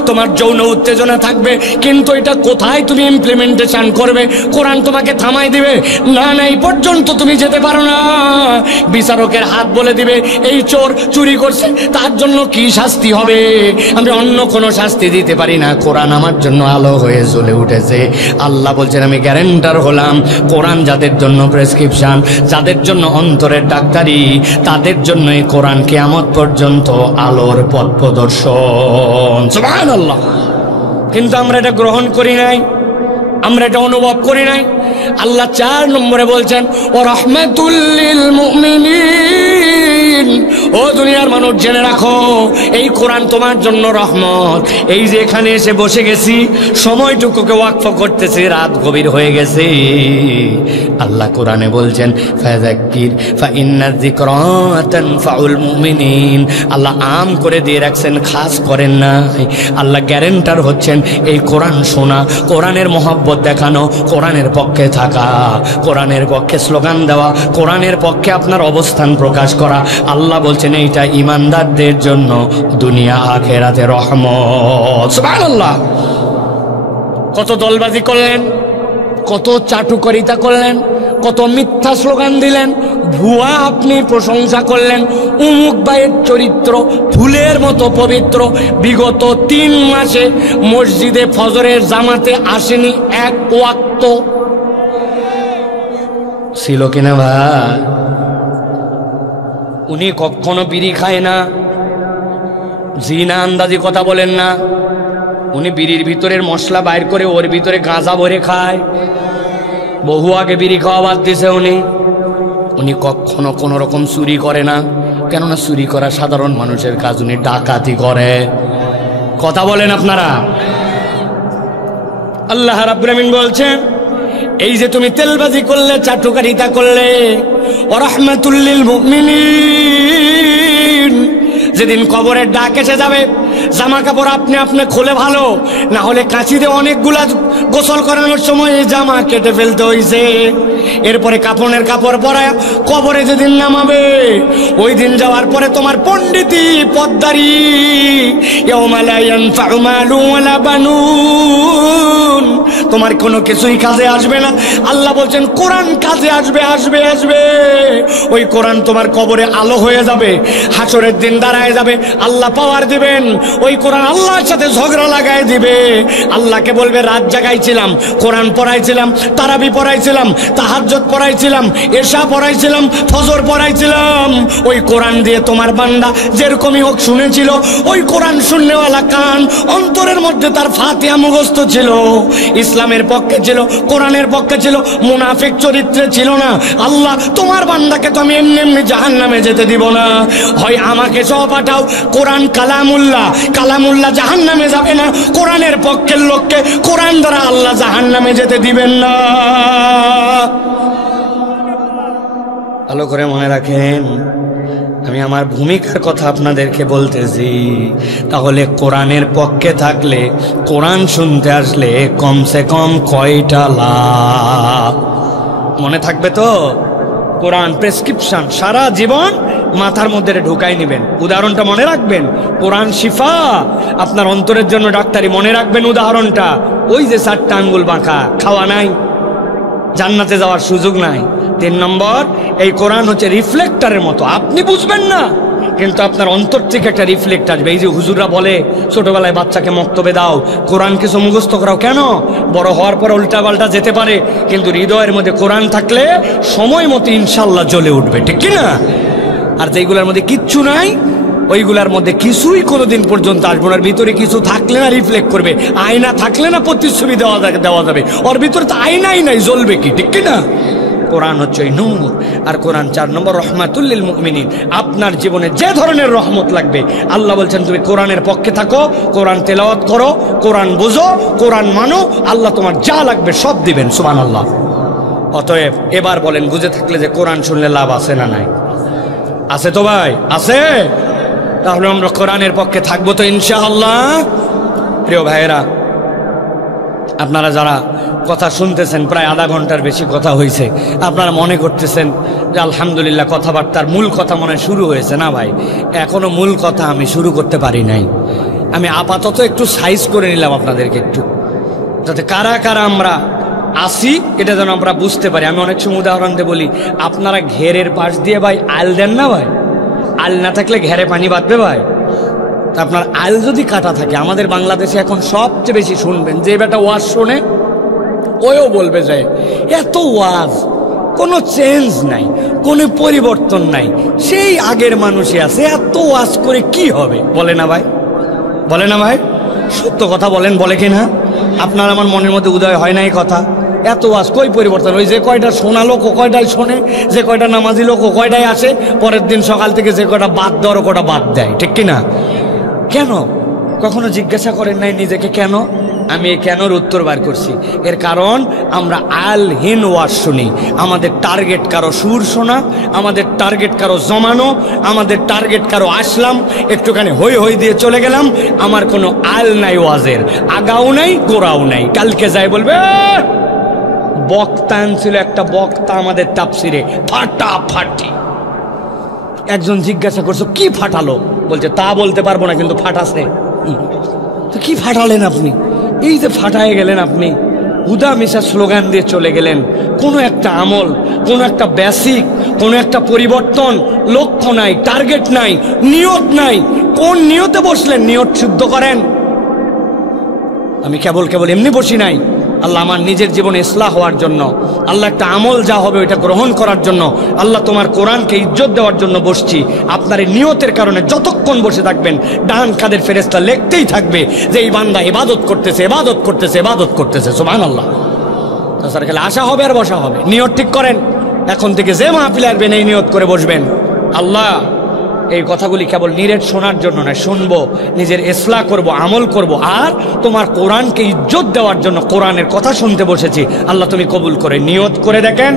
তোমার যৌন উত্তেজনা থাকবে, কিন্তু এটা কোথায় তুমি ইমপ্লিমেন্টেশন করবে, কোরআন তোমাকে থামাই দিবে। না না, এই পর্যন্ত তুমি যেতে পারো না। বিচারকের হাত বলে দিবে এই চোর চুরি করছে, তার জন্য কি শাস্তি হবে, আমি অন্য কোনো শাস্তি দিতে পারি না, কোরআন আমার জন্য আলো হয়ে জ্বলে উঠেছে। আল্লাহ বলছেন আমি গ্যারেন্টার হলাম, কোরআন যাদের জন্য প্রেসক্রিপশন, যাদের জন্য অন্তরের ডাক্তারি, তাদের জন্য এই কোরআন কিয়ামত পর্যন্ত আলোর পথ প্রদর্শন। সুবহানাল্লাহ। কিন্তু আমরা এটা গ্রহণ করি নাই, আমরা এটা অনুভব করি নাই। আল্লাহ 4 নম্বরে বলছেন ও রাহমাতুল লিল মুমিনিন। ও দুনিয়ার মানুষ জেনে রাখো, এই কোরআন তোমার জন্য রহমত। এই যে এখানে এসে বসে গেছি, সময়টুকুকে ওয়াকফ করতেছি, রাত গভীর হয়ে গেছে। আল্লাহ কোরআনে বলছেন ফাযাক্কির ফাইন্নায যিকরা তানফাউল মুমিনিন। আল্লাহ আম করে দিয়ে রাখছেন, খাস করেন না। আল্লাহ গ্যারেন্টার হচ্ছেন এই কোরআন শোনা, কোরআনের মহব্বত দেখানো, কোরআনের পক্ষে থাকা, কোরআনের পক্ষে স্লোগান দেওয়া, কোরআনের পক্ষে আপনার অবস্থান প্রকাশ করা। আল্লাহ বলছেন এইটা ঈমানদারদের জন্য দুনিয়া আখিরাতে রহমত। সুবহানাল্লাহ। কত দলবাজি করলেন, কত চাটুকারিতা করলেন, কত মিথ্যা স্লোগান দিলেন, ভুয়া আপনি প্রশংসা করলেন। উমুক ভাইয়ের চরিত্র ফুলের মতো পবিত্র, বিগত 3 মাসে মসজিদে ফজরের জামাতে আসেনি এক ওয়াক্ত। ছিল কিনা ভাই? উনি কখনো বিড়ি খায় না, জিনা আন্দাজি কথা বলেন না। উনি বিড়ির ভিতরের মশলা বাইর করে ওর ভিতরে গাঁজা ভরে খায়। বহু আগে বিড়ি খাওয়া বাদ দিছে উনি কখনো কোনো রকম চুরি করে না, কেননা চুরি করা সাধারণ মানুষের কাজ, উনি ডাকাতি করে। কথা বলেন আপনারা? আল্লাহ রাব্বুল আমিন বলছেন এই যে তুমি তেলবাজি করলে, চাটুকারিতা করলে, ওয়া রাহমাতুল লিল মুমিনিন, যেদিন কবরের ডাক এসে যাবে, জামা কাপড় আপনি আপনি খোলে ভালো, না হলে কাঁচি দিয়ে অনেকগুলা গোসল করানোর সময় এই জামা কেটে ফেলতে হইছে। এরপরে কাফনের কাপড় পরায় কবরে যেদিন নামাবে, ওই দিন যাওয়ার পরে তোমার পণ্ডিতি পদ্মারি, ইয়াউমা লা ইয়ানফাউ মালুন ওয়ালা বানুন, তোমার কোনো কিছুই কাজে আসবে না। আল্লাহ বলছেন কোরআন কাজে আসবে, আসবে আসবে। ওই কোরআন তোমার কবরে আলো হয়ে যাবে, হাসরের দিন দাঁড়ায় যাবে, আল্লাহ পাওয়ার দিবেন। ওই কোরআন আল্লাহর সাথে ঝগড়া লাগায় দিবে। আল্লাহকে বলবে রাত জাগাইছিলাম, কোরআন পড়াইছিলাম, তারাবি পড়াইছিলাম, তাহাজ্জুদ পড়াইছিলাম, এশা পড়াইছিলাম, ফজর পড়াইছিলাম। ওই কোরআন দিয়ে তোমার বান্দা যেরকমই হোক শুনেছিল। ওই কোরআন শুননেওয়ালা কান, অন্তরের মধ্যে তার ফাতিহা মুখস্থ ছিল, ইসলামের পক্ষে ছিল, কোরআনের পক্ষে ছিল, মুনাফিক চরিত্রে ছিল না। আল্লাহ তোমার বান্দাকে তো আমি এমনি এমনি জাহান্নামে যেতে দিব না, হয় আমাকে সহ পাঠাও। কোরআন কালামুল্লাহ, কালামুল্লাহ জাহান্নামে যাবে না, কোরআনের পক্ষের লোককে কোরআন দ্বারা আল্লাহ জাহান্নামে যেতে দিবেন না। ভালো করে মনে রাখেন, আমি আমার ভূমিকার কথা আপনাদেরকে বলতেছি। তাহলে কোরআনের পক্ষে থাকলে, কোরআন শুনতে আসলে কমসে কম কয়টা লাভ মনে থাকবে তো? কোরআন প্রেসক্রিপশন সারা জীবন মাথার মধ্যে ঢুকাই নেবেন। উদাহরণটা মনে রাখবেন, কোরআন শিফা, আপনার অন্তরের জন্য ডাক্তারি। মনে রাখবেন উদাহরণটা, ওই যে 4টা আঙ্গুল বাঁকা, খাওয়া নাই, জান্নাতে যাওয়ার সুযোগ নাই। 3 নম্বর, এই কোরআন হচ্ছে রিফ্লেক্টরের মতো, আপনি বুঝবেন না কিন্তু আপনার অন্তর থেকে একটা রিফ্লেক্ট আসবে। এই যে হুজুররা বলে ছোটবেলায় বাচ্চাকে মক্তবে দাও, কোরআন কিছু মুখস্থ করাও, কেন? বড় হওয়ার পর উল্টা পাল্টা যেতে পারে, কিন্তু হৃদয়ের মধ্যে কোরআন থাকলে সময় মতো ইনশাল্লাহ জ্বলে উঠবে, ঠিক কিনা? আর যেগুলোর মধ্যে কিচ্ছু নাই, ওইগুলার মধ্যে কিছুই কোনোদিন পর্যন্ত আসবে না। ভিতরে কিছু থাকলে না রিফ্লেক্ট করবে, আয়না থাকলে না প্রতিচ্ছবি দেওয়া যাবে, ওর ভিতরে তো আয়নাই নাই, জ্বলবে কি, ঠিক কিনা? কোরআন হচ্ছে নূর। আর কোরআন 4 নম্বর রহমাতুল লিল মুমিনিন। আপনার জীবনে যে ধরনের রহমত লাগবে, আল্লাহ বলছেন তুমি কোরআনের পক্ষে থাকো, কোরআন তেলাওয়াত করো, কোরআন বুঝো, কোরআন মানো, আল্লাহ তোমার যা লাগবে সব দিবেন। সুবহানাল্লাহ। অতএব এবার বলেন, বুঝে থাকলে যে কোরআন শুনলে লাভ আছে না নাই? আছে তো ভাই, আছে। তাহলে আমরা কোরআনের পক্ষে থাকবো তো ইনশাআল্লাহ। প্রিয় ভাইয়েরা, আপনারা যারা কথা শুনতেছেন, প্রায় আধা ঘন্টার বেশি কথা হয়েছে, আপনারা মনে করতেছেন যে আলহামদুলিল্লাহ কথাবার্তার মূল কথা মনে শুরু হয়েছে। না ভাই, এখনো মূল কথা আমি শুরু করতে পারি নাই। আমি আপাতত একটু সাইজ করে নিলাম আপনাদেরকে একটু, যাতে কারা কারা আমরা আসি এটা যেন আমরা বুঝতে পারি। আমি অনেক সময় উদাহরণ দিয়ে বলি, আপনারা ঘেরের পাশ দিয়ে ভাই আল দেন না ভাই, আল না থাকলে ঘেরে পানি বাঁধবে ভাই। আপনার আল যদি কাটা থাকে, আমাদের বাংলাদেশে এখন সবচেয়ে বেশি শুনবেন যে বেটা ওয়াজ শোনে, ওও বলবে যে এত ওয়াজ, কোনো চেঞ্জ নাই, কোনো পরিবর্তন নাই, সেই আগের মানুষই আছে, এত ওয়াজ করে কি হবে? বলে না ভাই, বলে না ভাই? সত্য কথা বলেন, বলে কি না? আপনার আমার মনের মধ্যে উদয় হয় না এই কথা? এত ওয়াজ, কই পরিবর্তন? ওই যে কয়টা শোনা লোক ও কয়টাই শোনে, যে কয়টা নামাজি লোক ও কয়টাই আসে, পরের দিন সকাল থেকে যে কয়টা বাদ দেওয়ার ও কয়টা বাদ দেয়, ঠিক কিনা? কেন? কখনো জিজ্ঞাসা করেন নাই নিজেকে কেন? আমি এই কেনর উত্তর বার করছি। এর কারণ আমরা আলহীন ওয়াজ শুনি। আমাদের টার্গেট কারো সুর শোনা, আমাদের টার্গেট কারো জমানো, আমাদের টার্গেট কারো আসলাম, একটুখানি হই হই দিয়ে চলে গেলাম। আমার কোনো আল নাই ওয়াজের, আগাও নাই গোড়াও নাই। কালকে যাই বলবে বক্তা আনছিল একটা বক্তা আমাদের তাফসিরে, ফাটাফাটি। একজন জিজ্ঞাসা করছো কি ফাটালো? বলছে তা বলতে পারবো না, কিন্তু ফাটাছে। তো কি ফাটালেন আপনি? এই যে ফাটায় গেলেন আপনি, উদা মিশা স্লোগান দিয়ে চলে গেলেন। কোনো একটা আমল, কোনো একটা বেসিক, কোনো একটা পরিবর্তন, লক্ষ্য নাই, টার্গেট নাই, নিয়ত নাই। কোন নিয়তে বসলেন? নিয়ত শুদ্ধ করেন। আমি কেবল এমনি বসি নাই, আল্লাহ আমার নিজের জীবনে ইসলাহ হওয়ার জন্য, আল্লাহ একটা আমল যা হবে ওইটা গ্রহণ করার জন্য, আল্লাহ তোমার কোরআনকে ইজ্জত দেওয়ার জন্য বসছি। আপনার এই নিয়তের কারণে যতক্ষণ বসে থাকবেন, ডান কাদের ফেরেশতা লিখতেই থাকবে যে এই বান্দা ইবাদত করতেছে, ইবাদত করতেছে, ইবাদত করতেছে। সুবহানাল্লাহ। তাছাড়া খালি আশা হবে আর বসা হবে। নিয়ত ঠিক করেন, এখন থেকে যে মাহফিলে আসবেন এই নিয়ত করে বসবেন, আল্লাহ এই কথাগুলি কেবল নিরেট শোনার জন্য নয়, শুনবো, নিজের ইসলাহ করব, আমল করব, আর তোমার কোরআনকে ইজ্জত দেওয়ার জন্য কোরআনের কথা শুনতে বসেছি। আল্লাহ তুমি কবুল করে নিয়ত করে দেখেন,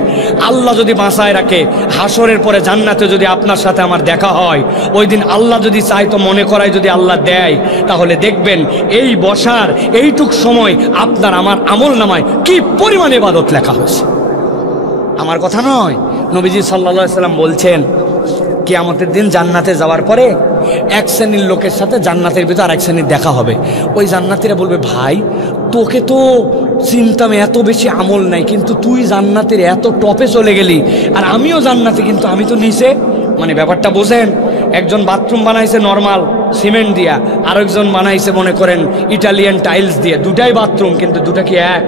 আল্লাহ যদি বাঁচায় রাখে, হাসরের পরে জান্নাতে যদি আপনার সাথে আমার দেখা হয়, ওই দিন আল্লাহ যদি চায় তো মনে করায় যদি আল্লাহ দেয়, তাহলে দেখবেন এই বসার এইটুক সময় আপনার আমার আমল নামায় কি পরিমাণ ইবাদত লেখা হয়েছে। আমার কথা নয়, নবীজি সাল্লাল্লাহু আলাইহি সাল্লাম বলছেন কিয়ামতের দিন জান্নাতে যাওয়ার পরে এক শ্রেণীর লোকের সাথে জান্নাতের ভিতর আরেক শ্রেণীর দেখা হবে। ওই জান্নাতীরা বলবে, ভাই তোকে তো চিন্তাম এত বেশি আমল নাই, কিন্তু তুই জান্নাতের এত টপে চলে গেলি, আর আমিও জান্নাতে কিন্তু আমি তো নিচে। মানে ব্যাপারটা বোঝেন, একজন বাথরুম বানাইছে নর্মাল সিমেন্ট দিয়া, আরেকজন বানাইছে মনে করেন ইটালিয়ান টাইলস দিয়ে, দুটাই বাথরুম কিন্তু দুটা কি এক?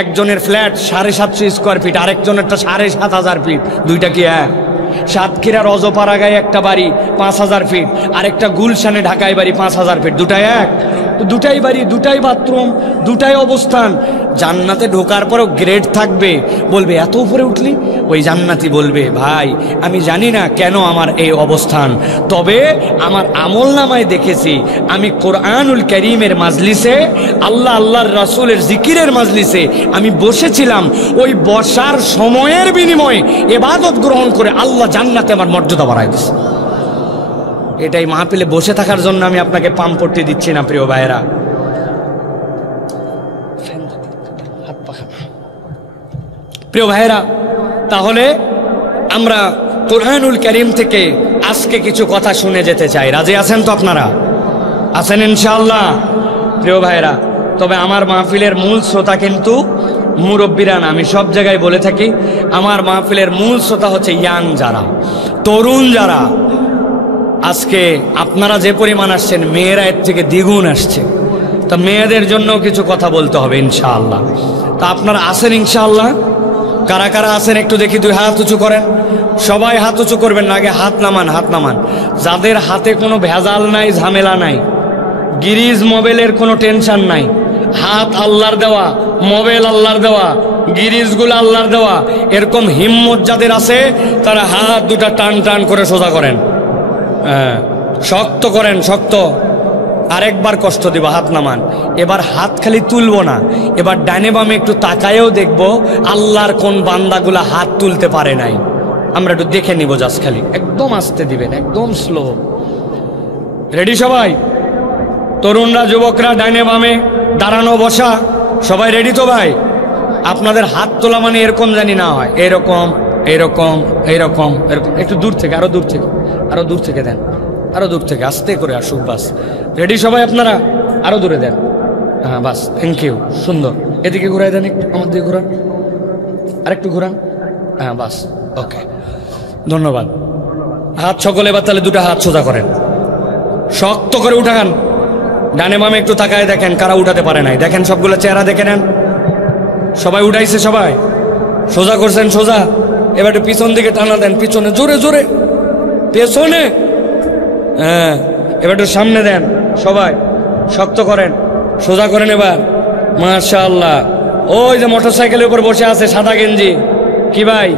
একজনের ফ্ল্যাট 750 স্কোয়ার ফিট, আরেকজনেরটা 7,500 ফিট, দুইটা কি এক? সাতক্ষীরার অজপাড়াগায় একটা বাড়ি 5000 ফিট, আরেকটা গুলশানে ঢাকায় বাড়ি 5000 ফিট, দুটাই এক? তো দুটাই বাড়ি, দুটাই বাথরুম, দুটাই অবস্থান। জান্নাতে ঢোকার পরও গ্রেড থাকবে, বলবে এত উপরে উঠলি? ওই জান্নাতি বলবে, ভাই আমি জানি না কেন আমার এই অবস্থান, তবে আমার আমল নামায় দেখেছি আমি কোরআনুল কারীমের মাজলিসে, আল্লাহর রাসূলের জিকিরের মাজলিসে আমি বসেছিলাম, ওই বসার সময়ের বিনিময়ে ইবাদত গ্রহণ করে আল্লাহ জান্নাতে আমার মর্যাদা বাড়ায় দিয়েছে। এটাই মাহফিলে বসে থাকার জন্য আমি আপনাকে পাম্পট্টি দিচ্ছি না প্রিয় ভাইয়েরা। প্রিয় ভাইয়েরা, তাহলে আমরা কোরআনুল কারীম থেকে আজকে কিছু কথা শুনে যেতে চাই। রাজি আছেন তো আপনারা? আছেন ইনশাআল্লাহ? প্রিয় ভাইয়েরা, তবে আমার মাহফিলের মূল শ্রোতা কিন্তু মুরব্বীরা না। আমি সব জায়গায় বলে থাকি, আমার মাহফিলের মূল শ্রোতা হচ্ছে ইয়াং যারা, তরুণ যারা। আজকে আপনারা যে পরিমাণ আসছেন, মেয়েরা এর থেকে দ্বিগুণ আসছে, তা মেয়েদের জন্য কিছু কথা বলতে হবে ইনশাআল্লাহ। তা আপনারা আসেন ইনশাআল্লাহ? কারা কারা আসেন একটু দেখি, 2 হাত উঁচু করেন। সবাই হাত উঁচু করবেন না, আগে হাত নামান, হাত নামান। যাদের হাতে কোনো ভেজাল নাই, ঝামেলা নাই, গিরিজ মোবাইলের কোনো টেনশন নাই, হাত আল্লাহর দেওয়া, মোবাইল আল্লাহর দেওয়া, গিরিজগুলো আল্লাহর দেওয়া, এরকম হিম্মত যাদের আছে তারা হাত দুটা টান টান করে সোজা করেন। হ্যাঁ, শক্ত করেন, শক্ত। আরেকবার কষ্ট দিব, হাত নামান। এবার হাত খালি তুলবো না, এবার ডানে বামে একটু তাকায়েও দেখবো আল্লাহর কোন বান্দাগুলা হাত তুলতে পারে নাই, আমরা একটু দেখে নিব। জাস্ট খালি একদম আস্তে দিবেন, একদম স্লো। রেডি সবাই? তরুণরা, যুবকরা, ডানে বামে, দাঁড়ানো বসা, সবাই রেডি তো ভাই? আপনাদের হাত তোলা মানে এরকম জানি না হয়, এরকম এরকম এরকম এরকম। একটু দূর থেকে, আরো দূর থেকে, আরো দূর থেকে দেন, আরো দূর থেকে, আস্তে করে আসুক। বাস, রেডি সবাই আপনারা? আরো দূরে দেন। হ্যাঁ বাস, থ্যাংক ইউ, সুন্দর। এদিকে ঘুরাই দেন, একটু আমার দিকে ঘুরান, আরেকটু ঘুরান। হ্যাঁ বাস, ওকে, ধন্যবাদ। হাত সকলে এবার তাহলে 2টা হাত সোজা করেন, শক্ত করে উঠান। ডানে বামে একটু তাকায় দেখেন কারা উঠাতে পারে নাই। দেখেন সবগুলো চেহারা দেখে নেন। সবাই উঠাইছে? সবাই সোজা করছেন? সোজা। এবার একটু পিছন দিকে টানা দেন, পিছনে, জোরে জোরে, পেছনে। হ্যাঁ, এবার একটু সামনে দেন। সবাই শক্ত করেন, সোজা করেন। এবার মাশাআল্লাহ। ওই যে মোটরসাইকেলের উপর বসে আছে সাদা গেঞ্জি, কি ভাই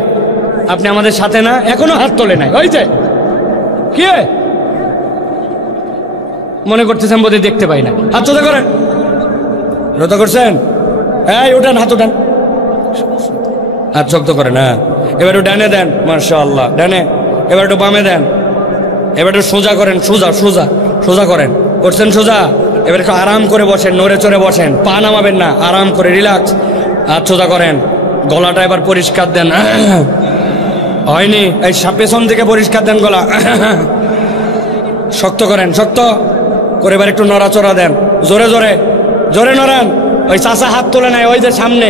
আপনি আমাদের সাথে না? এখনো হাত তোলে নাই। ওই যে কি মনে করতেছেন বোধহয় দেখতে পাই না। হাত সোজা করেন। রোজা করছেন? এই উঠান, হাত উঠান, হাত শক্ত করেন। হ্যাঁ, এবার একটু ডানে দেন, মাশাআল্লাহ, ডানে। এবার একটু বামে দেন। এবার একটু সোজা করেন, সোজা সোজা সোজা করেন। করছেন সোজা? এবার একটু আরাম করে বসেন, নড়ে চড়ে বসেন, পা নামাবেন না, আরাম করে রিল্যাক্স। হাত সোজা করেন। গলাটা এবার পরিষ্কার দেন। হয়নি? এই পেছন থেকে পরিষ্কার দেন গলা। শক্ত করেন, শক্ত করে। এবার একটু নড়াচড়া দেন, জোরে জোরে, জোরে নড়ান। ওই চাচা হাত তোলে নাই, ওই যে সামনে,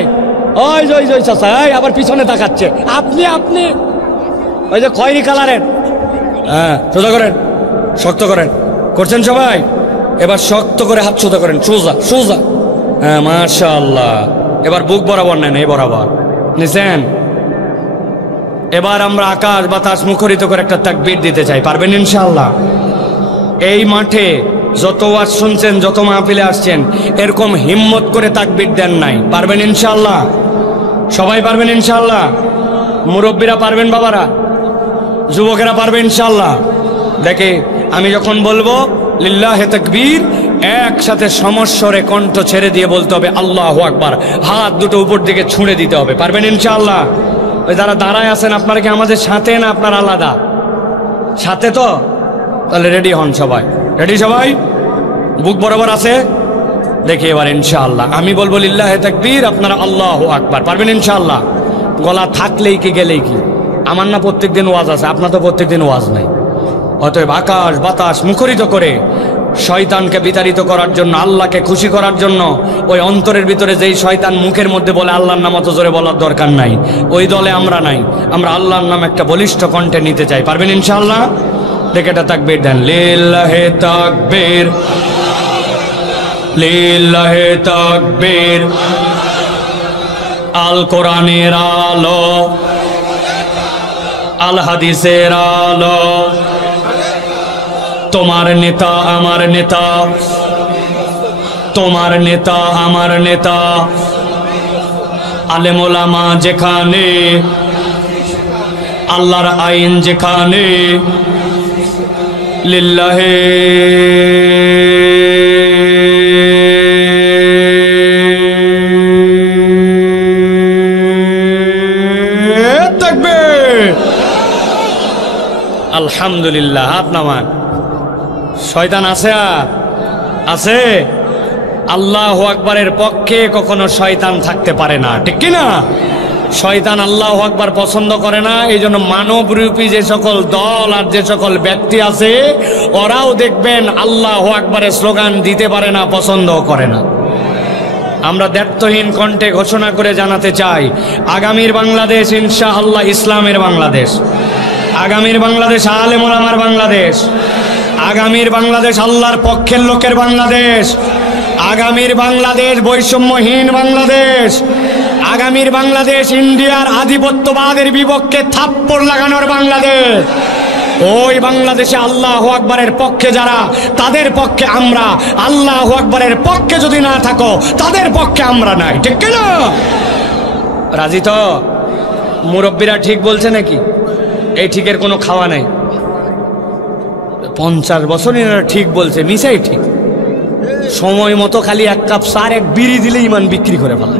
ওই যে ওই চাচা, এই আবার পিছনে তাকাচ্ছে। আপনি আপনি ওই যে খয়েরি কালারের। হ্যাঁ, সোজা করেন, শক্ত করেন। করছেন সবাই? এবার শক্ত করে হাত সোজা করেন, সোজা সোজা। হ্যাঁ, মাশাআল্লাহ। এবার বুক বরাবর নেন, এই বরাবর নিছেন। এবার আমরা আকাশ বাতাস মুখরিত করে একটা তাকবীর দিতে চাই। পারবেন ইনশাআল্লাহ? এই মাঠে যত ওয়াজ শুনছেন, যত মাহফিলে আসছেন, এরকম হিম্মত করে তাকবীর দেন নাই। পারবেন ইনশাআল্লাহ? সবাই পারবেন ইনশাআল্লাহ? মুরব্বীরা পারবেন? বাবারা, যুবকেরা পারবেন ইনশাআল্লাহ? দেখে আমি যখন বলবো লিল্লাহে তাকবীর, একসাথে সমস্বরে কণ্ঠ ছেড়ে দিয়ে বলতে হবে আল্লাহু আকবার, হাত দুটো উপর দিকে ছুঁড়ে দিতে হবে। পারবেন ইনশাআল্লাহ? ওই যারা দাঁড়ায় আছেন আপনারা কি আমাদের সাথে না আপনার আলাদা? সাথে তো? তাহলে রেডি হন সবাই। রেডি সবাই? বুক বরাবর আছে? দেখি এবার ইনশাআল্লাহ আমি বলবো লিল্লাহে তাকবীর, আপনারা আল্লাহু আকবার। পারবেন ইনশাআল্লাহ? গলা থাকলেই কি গেলেই কি? আমার না প্রত্যেকদিন ওয়াজ আছে, আপনার তো প্রত্যেকদিন ওয়াজ নাই। অতএব আকাশ বাতাস মুখরিত করে শয়তানকে বিতাড়িত করার জন্য, আল্লাহকে খুশি করার জন্য, ওই অন্তরের ভিতরে যেই শয়তান মুখের মধ্যে বলে আল্লাহর নাম অত জোরে বলার দরকার নাই, ওই দলে আমরা নাই। আমরা আল্লাহর নাম একটা বলিষ্ঠ কণ্ঠে নিতে চাই। পারবেন ইনশাআল্লাহ? দেখে এটা তাকবীর দেন, লিল্লাহে তাকবীর, লিল্লাহে তাকবীর। আল কোরআনের আলো, আল হাদিসের আলো, তোমার নেতা আমার নেতা, তোমার নেতা আমার নেতা, আলেম ওলামা যেখানে, আল্লাহর আইন যেখানে, লিল্লাহে তাকবীর। আলহামদুলিল্লাহ। হাত নামান। শয়তান আছে? আছে? আল্লাহু আকবারের পক্ষে কখনো শয়তান থাকতে পারে না, ঠিক কি না? শয়তান আল্লাহু আকবার পছন্দ করে না। এই জন্য মানবরূপী যে সকল দল আর যে সকল ব্যক্তি আছে, ওরাও দেখবেন আল্লাহু আকবারের স্লোগান দিতে পারে না, পছন্দও করে না। আমরা দ্ব্যর্থহীন কণ্ঠে ঘোষণা করে জানাতে চাই, আগামীর বাংলাদেশ ইনশাআল্লাহ ইসলামের বাংলাদেশ, আগামীর বাংলাদেশ আলেম ওলামার বাংলাদেশ, আগামীর বাংলাদেশ আল্লাহর পক্ষের লোকের বাংলাদেশ, আগামীর বাংলাদেশ বৈষম্যহীন বাংলাদেশ, আগামীর বাংলাদেশ ইন্ডিয়ার আধিপত্যবাদের বিপক্ষে থাপ্পড় লাগানোর বাংলাদেশ। ওই বাংলাদেশে আল্লাহু আকবারের পক্ষে যারা, তাদের পক্ষে আমরা, আল্লাহু আকবারের পক্ষে যদি না থাকো তাদের পক্ষে আমরা নাই, ঠিক কিনা? রাজি তো? মুরব্বীরা ঠিক বলছে নাকি? এই ঠিকের কোনো খাওয়া নাই। 50 বছর এরা ঠিক বলছে, মিশাই ঠিক। সময় মতো খালি এক কাপ সার, এক বিড়ি দিলে ইমান বিক্রি করে ফেলে।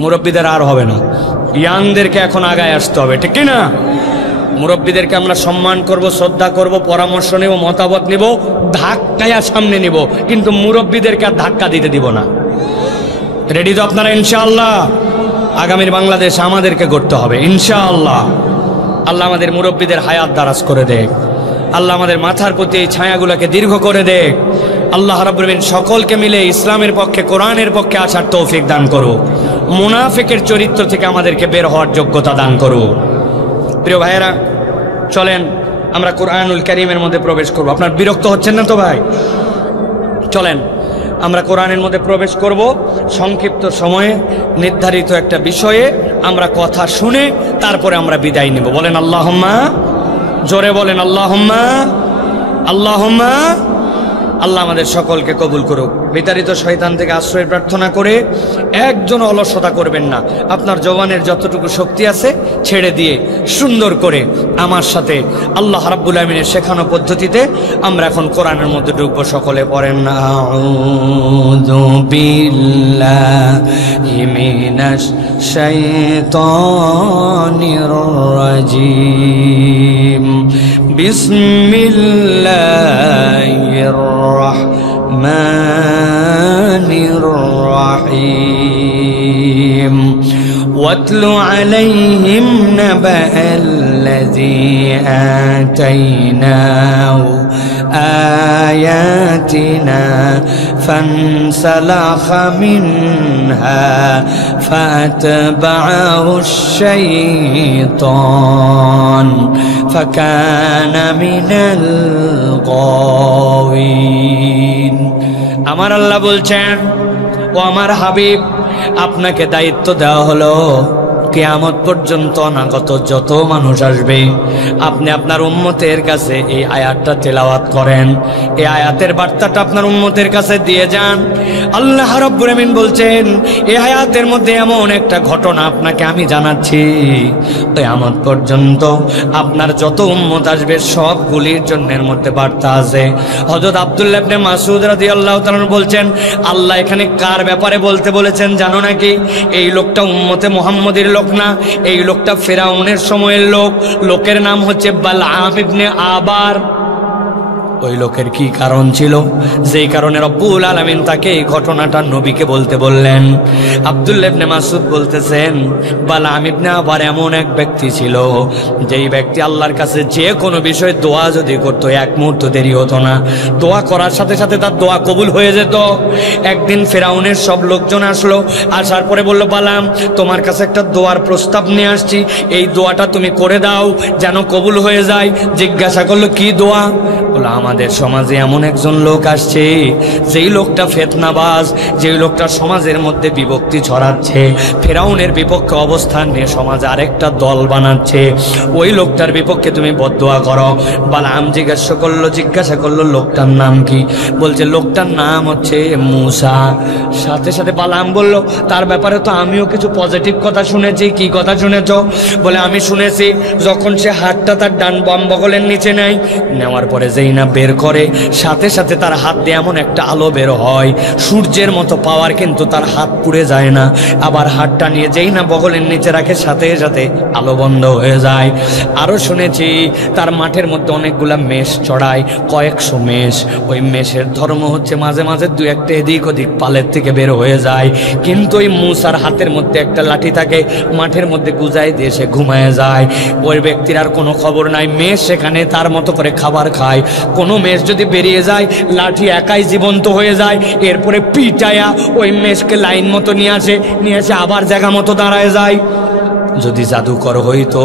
মুরব্বীদের আর হবে না, ইয়াংদেরকে এখন আগায় আসতে হবে, ঠিক না? মুরব্বীদেরকে আমরা সম্মান করব, শ্রদ্ধা করব, পরামর্শ নেব, মতামত নেব, ধাক্কায়া সামনে নিব, কিন্তু মুরব্বীদেরকে আর ধাক্কা দিতে দিব না। রেডি তো আপনারা ইনশাআল্লাহ? আগামীর বাংলাদেশ আমাদেরকে গড়তে হবে ইনশাআল্লাহ। আল্লাহ আমাদের মুরব্বীদের হায়াত দারাজ করে দেখ, আল্লাহ আমাদের মাথার প্রতি এই ছায়াগুলোকে দীর্ঘ করে দেখ। আল্লাহ রাব্বুল আলামিন সকলকে মিলে ইসলামের পক্ষে, কোরআনের পক্ষে আসার তৌফিক দান করো। মুনাফিকের চরিত্র থেকে আমাদেরকে বের হওয়ার যোগ্যতা দান করো। প্রিয় ভাইয়েরা, চলেন আমরা কোরআনুল কারীমের মধ্যে প্রবেশ করব। আপনার বিরক্ত হচ্ছেন না তো ভাই? চলেন আমরা কোরআনের মধ্যে প্রবেশ করব। সংক্ষিপ্ত সময়ে নির্ধারিত একটা বিষয়ে আমরা কথা শুনে তারপরে আমরা বিদায় নিব। বলেন আল্লাহুম্মা, জোরে বলেন আল্লাহুম্মা, আল্লাহুম্মা। আল্লাহ আমাদের সকলকে কবুল করুক। বিতাড়িত শয়তান থেকে আশ্রয় প্রার্থনা করে একজন অলসতা করবেন না। আপনার জবানের যতটুকু শক্তি আছে ছেড়ে দিয়ে সুন্দর করে আমার সাথে আল্লাহ রাব্বুল আমিনের শেখানো পদ্ধতিতে আমরা এখন কোরআনের মধ্যে ঢুকবো। সকলে পড়েন না, আউযু বিল্লাহি মিনাশ শাইতানির রাজীম, বিসমিল্লাহির রহমানির রহিম। واتل عليهم نبأ الذي آتيناه آياتنا فانسلخ منها فأتبعه الشيطان فكان من الغاوين। আমার আল্লাহ বলছেন, ও আমার হাবিব, আপনাকে দায়িত্ব দেওয়া হলো কিয়ামত পর্যন্ত অনাগত যত মানুষ আসবে, আপনি আপনার উম্মতের কাছে এই আয়াতটা তেলাওয়াত করেন, এই আয়াতের বার্তাটা আপনার উম্মতের কাছে দিয়ে যান। আল্লাহ রাব্বুল আমিন বলছেন এই আয়াতের মধ্যে এমন একটা ঘটনা আপনাকে আমি জানাচ্ছি, কিয়ামত পর্যন্ত আপনার যত উম্মত আসবে সবগুলির জন্য এর মধ্যে বার্তা আছে। হযরত আব্দুল্লাহ ইবনে মাসউদ রাদিয়াল্লাহু তাআলা বলছেন, আল্লাহ এখানে কার ব্যাপারে বলতে বলেছেন জানো নাকি? এই লোকটা উম্মতে মুহাম্মদের লোক না, এই লোকটা ফিরাউনের সময়ের লোক। লোকের নাম হচ্ছে বালআম ইবনে আবার। ওই লোকের কি কারণ ছিল, যেই কারণে রব্বুল আলামিন তাকে এই ঘটনাটা নবীকে বলতে বললেন? আব্দুল্লাহ ইবনে মাসউদ বলতেছেন, বালআম ইবনে আবার এমন এক ব্যক্তি ছিল, যেই ব্যক্তি আল্লাহর কাছে যে কোনো বিষয়ে দোয়া যদি করতো এক মুহূর্ত দেরি হতো না, দোয়া করার সাথে সাথে তার দোয়া কবুল হয়ে যেত। একদিন ফিরাউনের সব লোকজন আসলো, আসার পরে বলল, বালআম তোমার কাছে একটা দোয়ার প্রস্তাব নিয়ে আসছি, এই দোয়াটা তুমি করে দাও যেন কবুল হয়ে যায়। জিজ্ঞাসা করলো কি দোয়া? বলল, আমাদের সমাজে এমন একজন লোক আসছে, যেই লোকটা ফিতনাবাজ, যেই লোকটা সমাজের মধ্যে বিভক্তি ছড়াচ্ছে, ফিরাউনের বিপক্ষে অবস্থান নিয়ে সমাজে আরেকটা দল বানাচ্ছে, ওই লোকটার বিপক্ষে তুমি বদদোয়া করো। বালআম জিজ্ঞাসা করলো লোকটার নাম কি? বলছে লোকটার নাম হচ্ছে মূসা। সাথে সাথে বালআম বলল, তার ব্যাপারে তো আমিও কিছু পজিটিভ কথা শুনেছি। কি কথা শুনেছ? বলে, আমি শুনেছি যখন সে হাতটা তার ডান বাম বগলের নিচে নেয়, নেওয়ার পরে যেই না বের করে, সাথে সাথে তার হাত দিয়ে এমন একটা আলো বের হয়, সূর্যের মতো পাওয়ার, কিন্তু তার হাত পুড়ে যায় না। আবার হাতটা নিয়ে যেই না বগলের নিচে রাখে, সাথে সাথে আলো বন্ধ হয়ে যায়। আরো শুনেছি তার মাঠের মধ্যে অনেকগুলা মেষ চড়ায়, কয়েকশো মেষ। ওই মেষের ধর্ম হচ্ছে মাঝে মাঝে দু একটা এদিক ওদিক পালের থেকে বের হয়ে যায়, কিন্তু ওই মূসার হাতের মধ্যে একটা লাঠি থাকে, মাঠের মধ্যে গুজাই দিয়ে সে ঘুমায় যায়। ওই ব্যক্তির আর কোনো খবর নাই, মেষ সেখানে তার মতো করে খাবার খায়। কোনো মেষ যদি বেরিয়ে যায়, লাঠি একাই জীবন্ত হয়ে যায়, এরপরে পিটায়া ওই মেষকে লাইন মতো নিয়ে আসে আবার জায়গা মতো দাঁড়ায় যায়। যদি জাদুকর হইতো,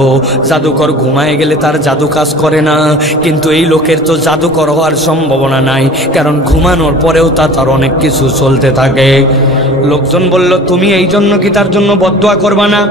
জাদুকর ঘুমায় গেলে তার জাদু কাজ করে না, কিন্তু এই লোকের তো জাদুকর হওয়ার সম্ভাবনা নাই, কারণ ঘুমানোর পরেও তার অনেক কিছু চলতে থাকে। লোকজন বলল, তুমি এই জন্য কি তার জন্য বদদোয়া করবা না?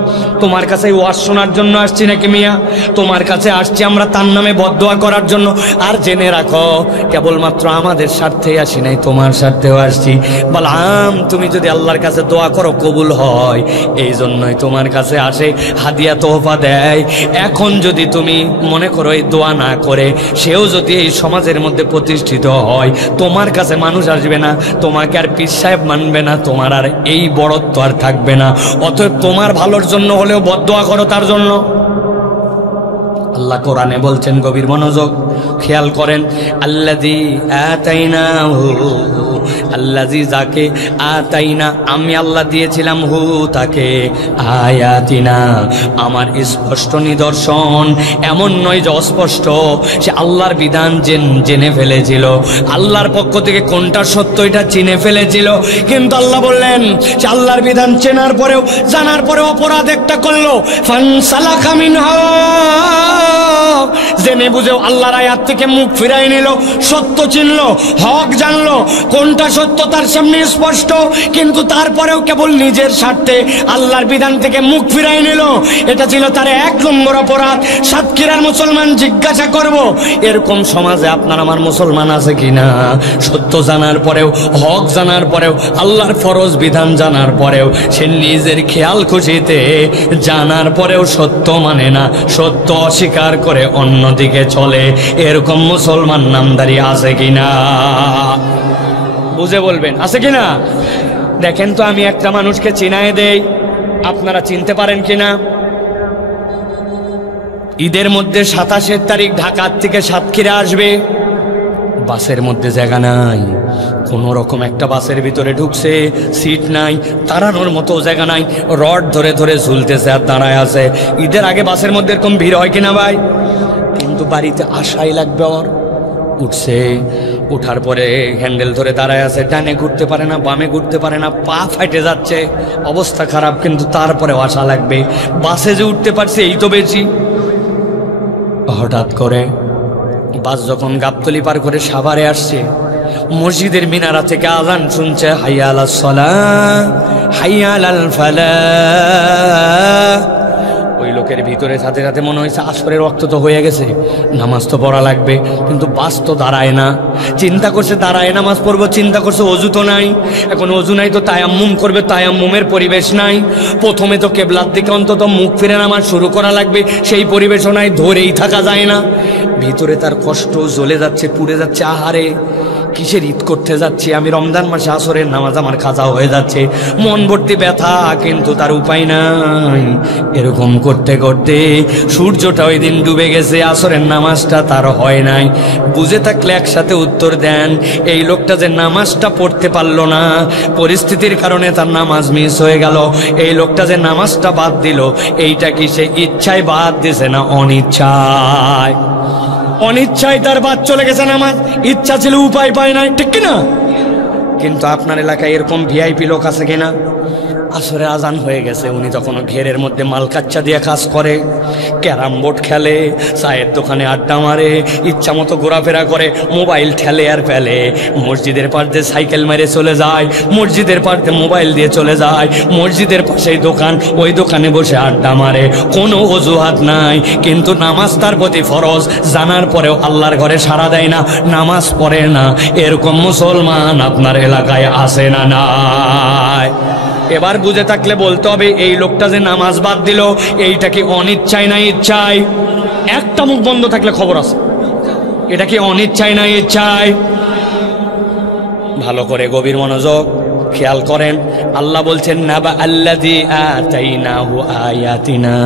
তোমার কাছে ওয়াজ শোনার জন্য আসছি নাকি মিয়া? তোমার কাছে আসছি আমরা তার নামে বদদোয়া করার জন্য। আর জেনে রাখো, কেবলমাত্র আমাদের স্বার্থে আসি নাই, তোমার স্বার্থেও আসছি। বালআম তুমি যদি আল্লাহর কাছে দোয়া করো কবুল হয়, এই জন্যই তোমার কাছে আসে, হাদিয়া তোহফা দেয়। এখন যদি তুমি মনে করো এই দোয়া না করে সেও যদি এই সমাজের মধ্যে প্রতিষ্ঠিত হয়, তোমার কাছে মানুষ আসবে না, তোমাকে আর পীর সাহেব মানবে না, তোমার আর এই বড়ত্ব আর থাকবে না। অতএব তোমার ভালোর জন্য হলেও বদদোয়া করো তার জন্য। আল্লাহ কোরআনে বলছেন, গভীর মনোযোগ খেয়াল করেন, আল্লাযী আতাইনাহু, আল্লাযী যাকে, আতাইনা আমি আল্লাহ দিয়েছিলাম, হু তাকে, আয়াতিনা আমার স্পষ্ট নিদর্শন। এমন নয় যে অস্পষ্ট, সে আল্লাহর বিধান জেনে ফেলেছিল, আল্লাহর পক্ষ থেকে কোনটা সত্য এটা চিনে ফেলেছিল, কিন্তু আল্লাহ বললেন সে আল্লাহর বিধান চেনার পরেও জানার পরেও অপরাধ একটা করলো, ফানসালাখা মিনহা, জেনে বুঝেও আল্লাহর আয়াত থেকে মুখ ফিরাই নিল, সত্য চিনল, হক জানলো, কোনটা সত্য তার সামনে স্পষ্ট, কিন্তু তারপরেও কেবল নিজের স্বার্থে আল্লাহর বিধান থেকে মুখ ফিরাই নিল। এটা ছিল তার 1 নম্বর অপরাধ। সাতক্ষীরার মুসলমান জিজ্ঞাসা করব, এরকম সমাজে আপনার আমার মুসলমান আছে কিনা? সত্য জানার পরেও, হক জানার পরেও, আল্লাহর ফরজ বিধান জানার পরেও সে নিজের খেয়াল খুশিতে জানার পরেও সত্য মানে না, সত্য অস্বীকার করে অন্যদিকে চলে, এরকম মুসলমান নামদারি আছে কিনা? বুঝে বলবেন আছে কিনা? দেখেন তো, আমি একটা মানুষকে চিনায় দেই, আপনারা চিনতে পারেন কিনা? ঈদের মধ্যে 27 তারিখ ঢাকার থেকে সাতক্ষীরা আসবে, বাসের মধ্যে জায়গা নাই, কোন রকম একটা বাসের ভিতরে ঢুকছে, সিট নাই, দাঁড়ানোর মতো জায়গা নাই, রড ধরে ধরে ঝুলতেছে আর দাঁড়ায় আছে। ঈদের আগে বাসের মধ্যে এরকম ভিড় হয় কিনা ভাই? কিন্তু বাড়িতে আসাই লাগবে। ওর উঠছে, উঠার পরে হ্যান্ডেল ধরে দাঁড়ায় আছে, ডানে ঘুরতে পারে না, বামে ঘুরতে পারে না, পা ফাটে যাচ্ছে, অবস্থা খারাপ, কিন্তু তারপরেও আসা লাগবে। বাসে যে উঠতে পারছে এই তো বেশি। হঠাৎ করে বাস যখন গাবতলী পার করে সাভারে আসছে, মসজিদের মিনারা থেকে আযান শুনছে, হাইয়া আলাস সালাহ হাইয়া আলাল ফালাহ। ওই লোকের ভিতরে সাথে সাথে মনে হয়েছে আসরের ওয়াক্ত তো হয়ে গেছে, নামাজ তো পড়া লাগবে, কিন্তু বাস তো দাঁড়ায় না। চিন্তা করছে দাঁড়ায় নামাজ পড়বো, চিন্তা করছে অজু তো নাই, এখন অজু নাই তো তায়াম্মুম করবে, তায়াম্মুমের পরিবেশ নাই। প্রথমে তো কেবলার দিকে অন্তত মুখ ফিরে নামাজ শুরু করা লাগবে, সেই পরিবেশও নাই, ধরেই থাকা যায় না। ভিতরে তার কষ্ট জ্বলে যাচ্ছে, পুড়ে যাচ্ছে। আহারে কিসের ঈদ করতে যাচ্ছি আমি, রমজান মাসে আসরের নামাজ আমার কাজা হয়ে যাচ্ছে, মন ভর্তি ব্যথা, কিন্তু তার উপায় নাই। এরকম করতে করতে সূর্যটা ওই দিন ডুবে গেছে, আসরের নামাজটা তার হয় নাই। বুঝে থাকলে একসাথে উত্তর দেন। এই লোকটা যে নামাজটা পড়তে পারলো না, পরিস্থিতির কারণে তার নামাজ মিস হয়ে গেল, এই লোকটা যে নামাজটা বাদ দিল, এইটা কি সে ইচ্ছায় বাদ দিছে না অনিচ্ছায়? অনিচ্ছায় তার বাদ চলে গেছে নামাজ, ইচ্ছা ছিল উপায় পায় নাই, ঠিক কিনা? কিন্তু আপনার এলাকায় এরকম ভিআইপি লোক আছে কিনা? আসরে আজান হয়ে গেছে, উনি তখনও ঘেরের মধ্যে মালকাচ্চা দিয়ে কাজ করে, ক্যারাম বোর্ড খেলে, চায়ের দোকানে আড্ডা মারে, ইচ্ছা মতো ঘোরাফেরা করে, মোবাইল ঠেলে আর ফেলে, মসজিদের পাশ দিয়ে সাইকেল মেরে চলে যায়, মসজিদের পাশ দিয়ে মোবাইল দিয়ে চলে যায়, মসজিদের পাশেই দোকান, ওই দোকানে বসে আড্ডা মারে, কোনো অজুহাত নাই। কিন্তু নামাজ তার প্রতি ফরজ, জানার পরেও আল্লাহর ঘরে সাড়া দেয় না, নামাজ পড়ে না। এরকম মুসলমান আপনার এলাকায় আছে না নাই? এবার বুঝে থাকলে বলতে হবে, এই লোকটা যে নামাজ বাদ দিল, এইটা কি অনিচ্ছায় না ইচ্ছায়? একটা মুখ বন্ধ থাকলে খবর আছে, এটা কি অনিচ্ছায় না ইচ্ছায়? ভালো করে গভীর মনোযোগ খেয়াল করেন। আল্লাহ বলছেন, নাবা আল্লাযী আতাইনাহু আয়াতিনা,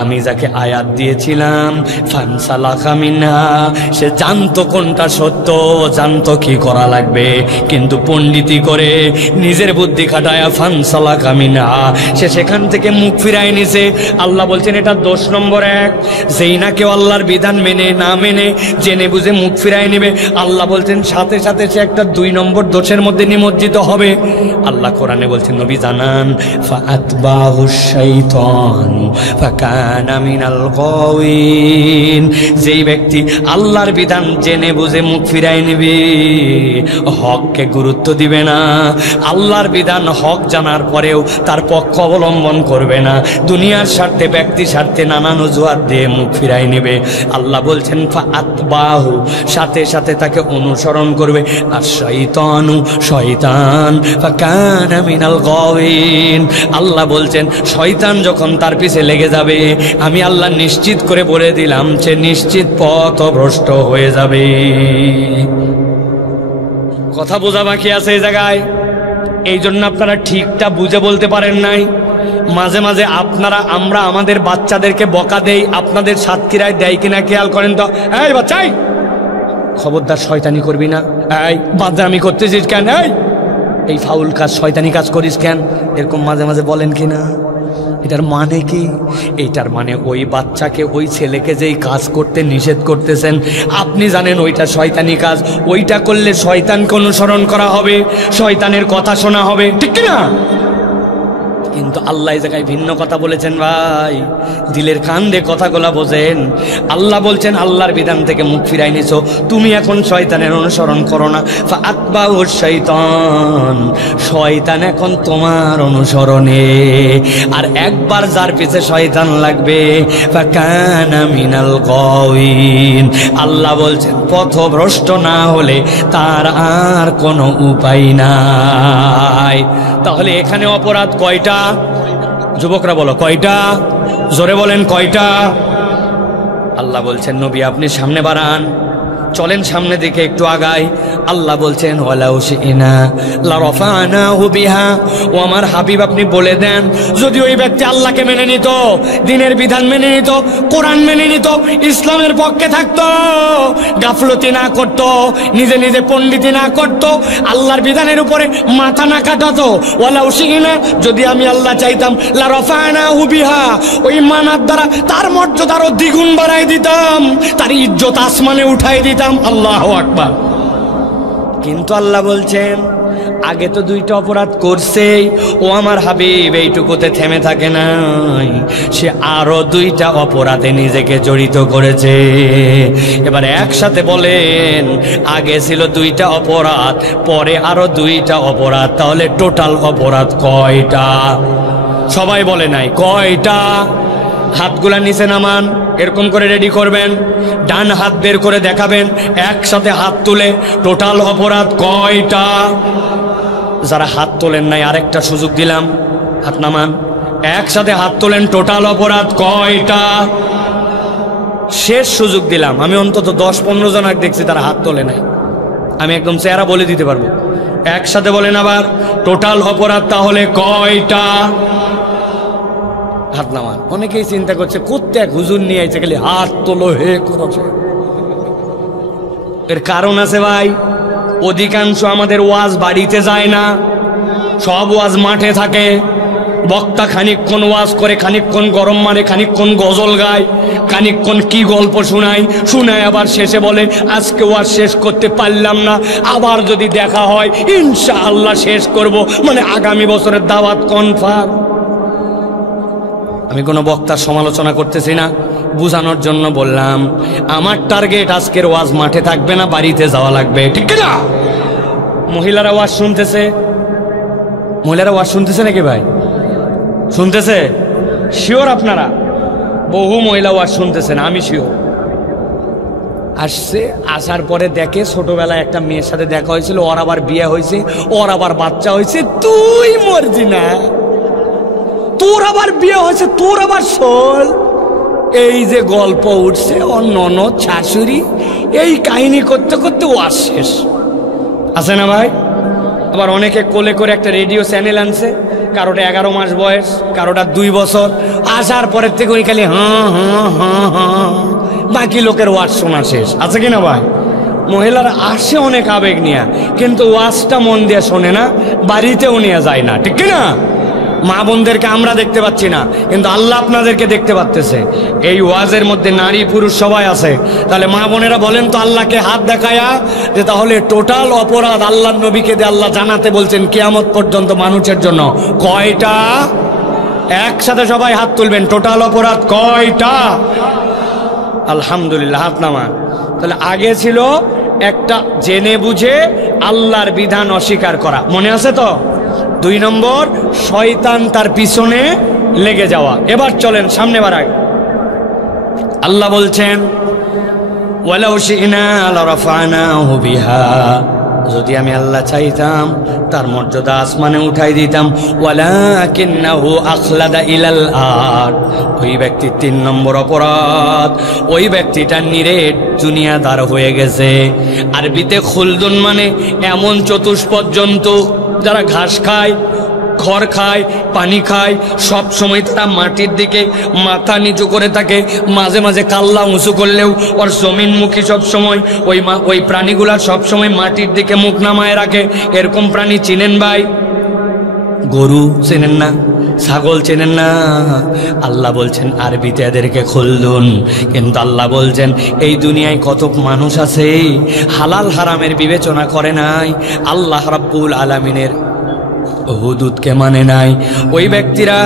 আমি যাকে আয়াত দিয়েছিলাম, ফানসালাখা মিনহা, সে জানতো কোনটা সত্য, জানতো কি করা লাগবে, কিন্তু পণ্ডিতি করে নিজের বুদ্ধি খাটায়া ফানসালাখা মিনহা, সে সেখান থেকে মুখ ফিরায় নিছে। আল্লাহ বলছেন এটা দোষ নম্বর 1। যেই না কেউ আল্লাহর বিধান মেনে না মেনে জেনে বুঝে মুখ ফিরায় নেবে, আল্লাহ বলছেন সাথে সাথে সে একটা 2 নম্বর দোষের মধ্যে নিমজ্জিত হবে। আল্লাহ কোরআনে বলছেন, নবী জানান, ফাআতবাহুশ শাইতানু ফাকানা মিনাল গাওয়িন, যেই ব্যক্তি আল্লাহর বিধান জেনে বুঝে মুখ ফিরায় নেবে, হককে গুরুত্ব দিবে না, আল্লাহর বিধান হক জানার পরেও তার পক্ষ অবলম্বন করবে না, দুনিয়ার স্বার্থে ব্যক্তি স্বার্থে নানান অজুহাত দিয়ে মুখ ফিরায় নেবে, আল্লাহ বলছেন ফাআতবাহু, সাথে সাথে তাকে অনুসরণ করবে। আর শয়তানু, শয়তান, ফাকানা মিনাল গাওয়িন, আল্লাহ বলছেন শয়তান যখন তার পিছে লেগে যাবে, আমি আল্লাহ নিশ্চিত করে বলে দিলাম সে নিশ্চিত পথভ্রষ্ট হয়ে যাবে। কথা বোঝা বাকি আছে এই জায়গায়। এই জন্য আপনারা ঠিকটা বুঝে বলতে পারেন নাই। মাঝে মাঝে আমরা আমাদের বাচ্চাদেরকে বকা দেই, আপনাদের সাতক্ষীরায় দেয় কিনা খেয়াল করেন তো। এই বাচ্চাই, খবরদার শয়তানি করবি না, এই বাদরামি করতেছিস কেন, এই ফাউল কাজ শয়তানি কাজ করিস কেন, এরকম মাঝে মাঝে বলেন কিনা? এটার মানে কি? এইটার মানে ওই বাচ্চাকে, ওই ছেলেকে যেই কাজ করতে নিষেধ করতেছেন, আপনি জানেন ওইটা শয়তানি কাজ, ওইটা করলে শয়তানকে অনুসরণ করা হবে, শয়তানের কথা শোনা হবে, ঠিক না? কিন্তু আল্লাহ এই জায়গায় ভিন্ন কথা বলেছেন। ভাই, দিলের কান দিয়ে কথাগুলা বোঝেন। আল্লাহ বলছেন আল্লাহর বিধান থেকে মুখ ফিরাই নিছো, তুমি এখন শয়তানের অনুসরণ করো না। ফাআতবাহুশ শাইতান, শয়তান এখন তোমার অনুসরণে। আর একবার যার পিছে শয়তান লাগবে, ফাকানা মিনাল গাওয়িন, আল্লাহ বলছেন পথভ্রষ্ট না হলে তার আর কোনো উপায় নাই। তাহলে এখানে অপরাধ কয়টা? যুবকরা বলো কয়টা? জোরে বলেন কয়টা? আল্লাহ বলছেন নবী আপনি সামনে বাড়ান, চলেন সামনে দিকে একটু আগাই। আল্লাহ বলছেন ওয়ালাউ শিনা লারাফানাহু বিহা, ও আমার হাবিব আপনি বলে দেন, যদি ওই ব্যক্তি আল্লাহকে মেনে নিত, দ্বীনের বিধান মেনে নিত, কোরআন মেনে নিত, ইসলামের পক্ষে থাকতো, গাফলতি না করত, নিজে নিজে পণ্ডিতি না করত, আল্লাহর বিধানের উপরে মাথা না কাটাতো, ওয়ালাউ শিনা, যদি আমি আল্লাহ চাইতাম, লারাফানাহু বিহা, ওই মানার দ্বারা তার মর্যাদা আরো দ্বিগুণ বাড়াই দিতাম, তার ইজ্জত আসমানে উঠাই দিতাম। আল্লাহু আকবার। কিন্তু আল্লাহ বলছেন আগে তো দুইটা অপরাধ করছেই, ও আমার হাবিব এইটুকুতে থেমে থাকে নাই, সে আরো দুইটা অপরাধে নিজেকে জড়িত করেছে। এবার একসাথে বলেন, আগে ছিল দুইটা অপরাধ, পরে আরো দুইটা অপরাধ, তাহলে টোটাল অপরাধ কয়টা? সবাই বলে নাই কয়টা? হাতগুলা নিচে নামান, এরকম করে রেডি করবেন, ডান হাত বের করে দেখাবেন, একসাথে হাত তুলে টোটাল অপরাধ কয়টা? যারা হাত তোলেন নাই আরেকটা সুযোগ দিলাম, হাত নামান, একসাথে হাত তোলেন, টোটাল অপরাধ কয়টা? শেষ সুযোগ দিলাম, আমি অন্তত 10-15 জন দেখছি তারা হাত তোলে নাই, আমি একদম চেহারা বলে দিতে পারবো। একসাথে বলেন আবার, টোটাল অপরাধ তাহলে কয়টা? হাত নামান। অনেকেই চিন্তা করছে কোত্তে এক হুজুর নিয়ে আইছে খালি হাত তোলো হে করছে। এর কারণ আছে ভাই, অধিকাংশ আমাদের ওয়াজ বাড়িতে যায় না, সব ওয়াজ মাঠে থাকে। বক্তা খানিকক্ষণ ওয়াজ করে, খানিকক্ষণ গরম মারে, খানিকক্ষণ গজল গায়, খানিকক্ষণ কি গল্প শোনায় আবার শেষে বলে আজকে ওয়াজ শেষ করতে পারলাম না, আবার যদি দেখা হয় ইনশাআল্লাহ শেষ করব, মানে আগামী বছরের দাওয়াত কনফার্ম। আমি কোনো বক্তার সমালোচনা করতেছি না, বুঝানোর জন্য বললাম আমার টার্গেট আজকের ওয়াজ মাঠে থাকবে না, বাড়িতে যাওয়া লাগবে, ঠিক না? মহিলারা ওয়াজ শুনতেছে, মহিলারা ওয়াজ শুনতেছে নাকি ভাই? শুনতেছে? শিওর আপনারা? বহু মহিলা ওয়াজ শুনতেছেন, আমি শিওর। আসছে, আসার পরে দেখে ছোটবেলায় একটা মেয়ের সাথে দেখা হয়েছিল, ওর আবার বিয়ে হয়েছে, ওর আবার বাচ্চা হয়েছে, তুই মরজি না, তোর আবার বিয়ে হয়েছে, তোর আবার শোল। এই যে গল্প উঠছে, ওর ননদ শাশুড়ি, এই কাহিনী করতে করতে ওয়াজ শেষ। আছে না ভাই? আবার অনেকে কোলে করে একটা রেডিও চ্যানেল আনছে, কারোটা 11 মাস বয়স, কারোটা 2 বছর। আসার পরের থেকে ওই খালি হ্যাঁ হ্যাঁ হ্যাঁ হ্যাঁ, বাকি লোকের ওয়াজ শোনা শেষ। আছে কিনা ভাই? মহিলারা আসে অনেক আবেগ নিয়ে, কিন্তু ওয়াজটা মন দিয়ে শোনে না, বাড়িতেও নিয়ে যায় না, ঠিক কিনা? মা বোনদেরকে আমরা দেখতে পাচ্ছি না, কিন্তু আল্লাহ আপনাদেরকে দেখতে পাচ্তেছে। এই ওয়াজের মধ্যে নারী পুরুষ সবাই আছে। তাহলে মা বোনেরা বলেন তো আল্লাহকে হাত দেখায়া যে তাহলে টোটাল অপরাধ আল্লাহর নবীকে দিয়ে আল্লাহ জানাতে বলছেন কিয়ামত পর্যন্ত মানুষের জন্য কয়টা? একসাথে সবাই হাত তুলবেন, টোটাল অপরাধ কয়টা? আলহামদুলিল্লাহ, হাত নামান। তাহলে আগে ছিল একটা জেনে বুঝে আল্লাহর বিধান অস্বীকার করা, মনে আছে তো? 2 নম্বর, শয়তান তার পিছনে লেগে যাওয়া। এবার চলেন সামনে বাড়াই। আল্লাহ বলছেন ওয়ালাউ শি'না লারাফা'নাহু বিহা, যদি আমি আল্লাহ চাইতাম তার মর্যাদা আসমানে উঠাই দিতাম। ওয়ালাকিন্নাহু আখলাদা ইলাল আরদ, ওই ব্যক্তি 3 নম্বর অপরাধ, ওই ব্যক্তিটা নিরেট দুনিয়াদার হয়ে গেছে। আরবিতে খুলদুন মানে এমন চতুষ্পদ জন্তু যারা ঘাস খায়, খড় খায়, পানি খায়, সব সময় তারা মাটির দিকে মাথা নিচু করে থাকে, মাঝে মাঝে কাল্লা উঁচু করলেও ওর জমিনমুখী সব সময়। ওই প্রাণীগুলা সব সময় মাটির দিকে মুখ নামায় রাখে। এরকম প্রাণী চিনেন ভাই? গরু চেনেন না? ছাগল চেনেন না? আল্লাহ বলছেন আরবিতে এদেরকে খুলদুন, কিন্তু আল্লাহ বলছেন এই দুনিয়ায় কত মানুষ আছে হালাল হারামের বিবেচনা করে নাই, আল্লাহ রাব্বুল আলামিনের হুদুদকে মানে নাই। ওই ব্যক্তিরা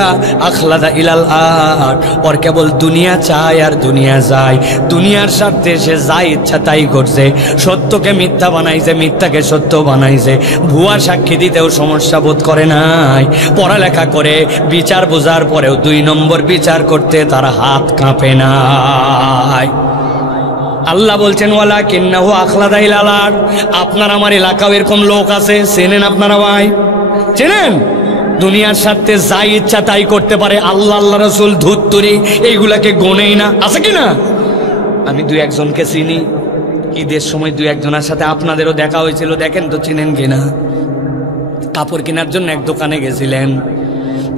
আখলাদা ইলাল আরদ, ওর কেবল দুনিয়া চায় আর দুনিয়া যায়, দুনিয়ার স্বার্থে সে যা ইচ্ছা তাই করছে, সত্যকে মিথ্যা বানাইছে, মিথ্যাকে সত্য বানাইছে, ভুয়া সাক্ষী দিতেও সমস্যা বোধ করে নাই। পড়ালেখা করে বিচার বোঝার পরেও 2 নম্বর বিচার করতে তার হাত কাঁপে নাই। আল্লাহ বলছেন ওয়ালাকিন্নাহু আখলাদা ইলাল আরদ। আপনার আমার এলাকাও এরকম লোক আছে, চেনেন আপনারা ভাই? চেনেন? দুনিয়ার স্বার্থে যা ইচ্ছা তাই করতে পারে, আল্লাহ আল্লাহ রাসূল ধুত্তুরি এইগুলাকে গোনেই না। আছে কি না? আমি 2-1 জনকে চিনি, ঈদের সময় 2-1 জনের সাথে আপনাদেরও দেখা হয়েছিল, দেখেন তো চিনেন কিনা। কাপড় কেনার জন্য এক দোকানে গেছিলেন,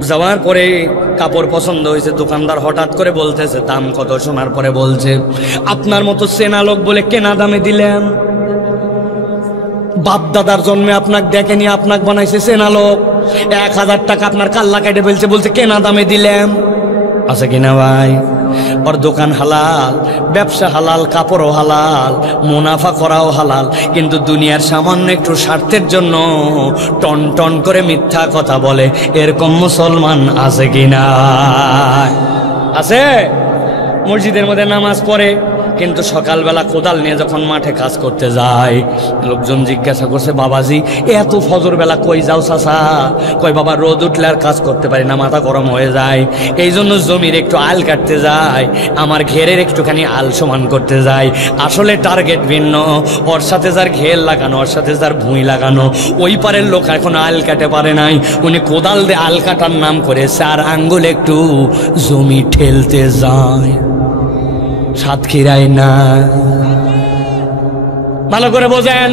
যাওয়ার পরে কাপড় পছন্দ হয়েছে, দোকানদার হঠাৎ করে বলতেছে দাম কত, শোনার পরে বলছে আপনার মতো চেনা লোক বলে কেনা দামে দিলেন, বাপ দাদার জন্মে আপনাকে দেখেনি, আপনাকে বানাইছে চেনা লোক, 1000 টাকা আপনার কাল্লা কেটে ফেলছে, বলছে কেনা দামে দিলাম। আছে কিনা ভাই? ওর দোকান হালাল, ব্যবসা হালাল, কাপড়ও হালাল, মুনাফা করাও হালাল, কিন্তু দুনিয়ার সামান্য একটু স্বার্থের জন্য টন টন করে মিথ্যা কথা বলে। এরকম মুসলমান আছে কিনা? আছে। মসজিদের মধ্যে নামাজ পড়ে, কিন্তু সকালবেলা কোদাল নিয়ে যখন মাঠে কাজ করতে যায়, লোকজন জিজ্ঞাসা করছে, বাবাজি এত ফজর বেলা কই যাও চাচা? কই বাবা রোদ উঠলে আর কাজ করতে পারি না, মাথা গরম হয়ে যায়, এই জন্য জমির একটু আল কাটতে যায়, আমার ঘেরের একটুখানি আল সমান করতে যায়। আসলে টার্গেট ভিন্ন, ওর সাথে যার ঘের লাগানো, ওর সাথে যার ভুঁই লাগানো, ওই পারের লোক এখন আল কাটে পারে নাই, উনি কোদাল দিয়ে আল কাটার নাম করে 4 আঙ্গুল একটু জমি ঠেলতে যায়, সাতক্ষীরায় না। ভালো করে বোঝেন,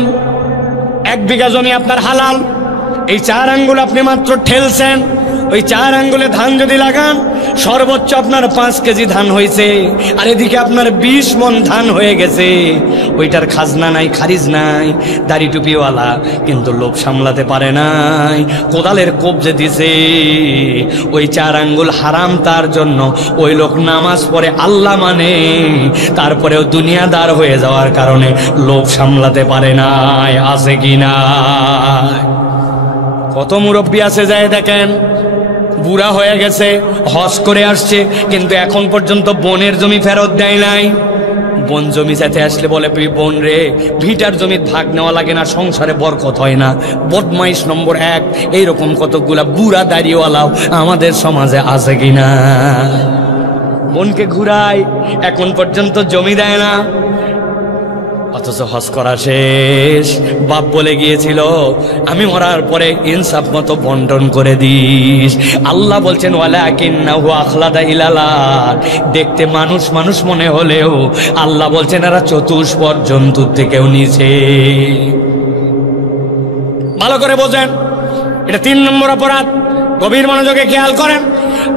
1 বিঘা জমি আপনার হালাল, এই 4 আঙ্গুল আপনি মাত্র ঠেলছেন। ওই 4 আঙ্গুলে ধান যদি লাগান, সর্বোচ্চ আপনার 5 কেজি ধান হয়েছে, আর এদিকে আপনার 20 মণ ধান হয়ে গেছে। ওইটার খাজনা নাই, খারিজ নাই, দাড়ি টুপিওয়ালা, কিন্তু লোভ সামলাতে পারে নাই, কোদালের কবজে দিছে। ওই 4 আঙ্গুল হারাম তার জন্য, ওই লোক নামাজ পড়ে, আল্লাহ মানে, তারপরেও দুনিয়াদার হয়ে যাওয়ার কারণে লোভ সামলাতে পারে নাই। আছে কিনা? কত মুরব্বী আছে যায় দেখেন, বুড়া হয়ে গেছে, হজ করে আসছে, কিন্তু এখন পর্যন্ত বোনের জমি ফেরত দেয় নাই। বোন জমি চাইতে আসলে বলে, বোন রে, ভিটার জমির ভাগ নেওয়া লাগে না, সংসারে বরকত হয় না, বদমাইশ নম্বর 1। এইরকম কতগুলা বুড়া দাড়িওয়ালাও আমাদের সমাজে আছে কিনা? বোনকে ঘুরায়, এখন পর্যন্ত জমি দেয় না, অথচ হজ করা শেষ। বাপ বলে গিয়েছিল, আমি মরার পরে ইনসাফ মতো বন্টন করে দিস। আল্লাহ বলছেন, ওয়ালাকিন্নাহু আখলাদা ইলালা, দেখতে মানুষ মানুষ মনে হলেও আল্লাহ বলছেন এরা চতুষ্পদ জন্তুর থেকেও নিচে। ভালো করে বোঝেন, এটা 3 নম্বর অপরাধ। গভীর মনোযোগে খেয়াল করেন,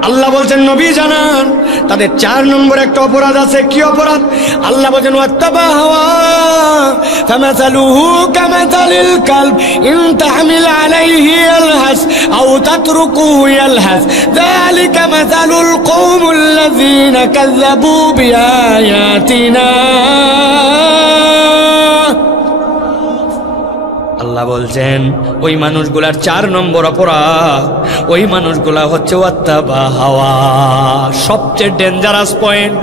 আল্লাহ বলছেন, নবী জানান তাদের 4 নম্বর একটা অপরাধ আছে। কি অপরাধ? আল্লাহ বলছেন, ওয়াত্তাবা হাওয়া ফামাসালুহু কামাসালিল কালব ইন তাহমিল আলাইহি ইয়ালহাস আও তাতরুকুহু ইয়ালহাস যালিকা মাসালুল কওমিল্লাযীনা কাযযাবু বিআয়াতিনা। আল্লাহ বলছেন, ওই মানুষগুলার 4 নম্বর অপরাধ, ওই মানুষগুলা হচ্ছে ওয়াত্তাবা হাওয়া, সবচেয়ে ডেঞ্জারাস পয়েন্ট।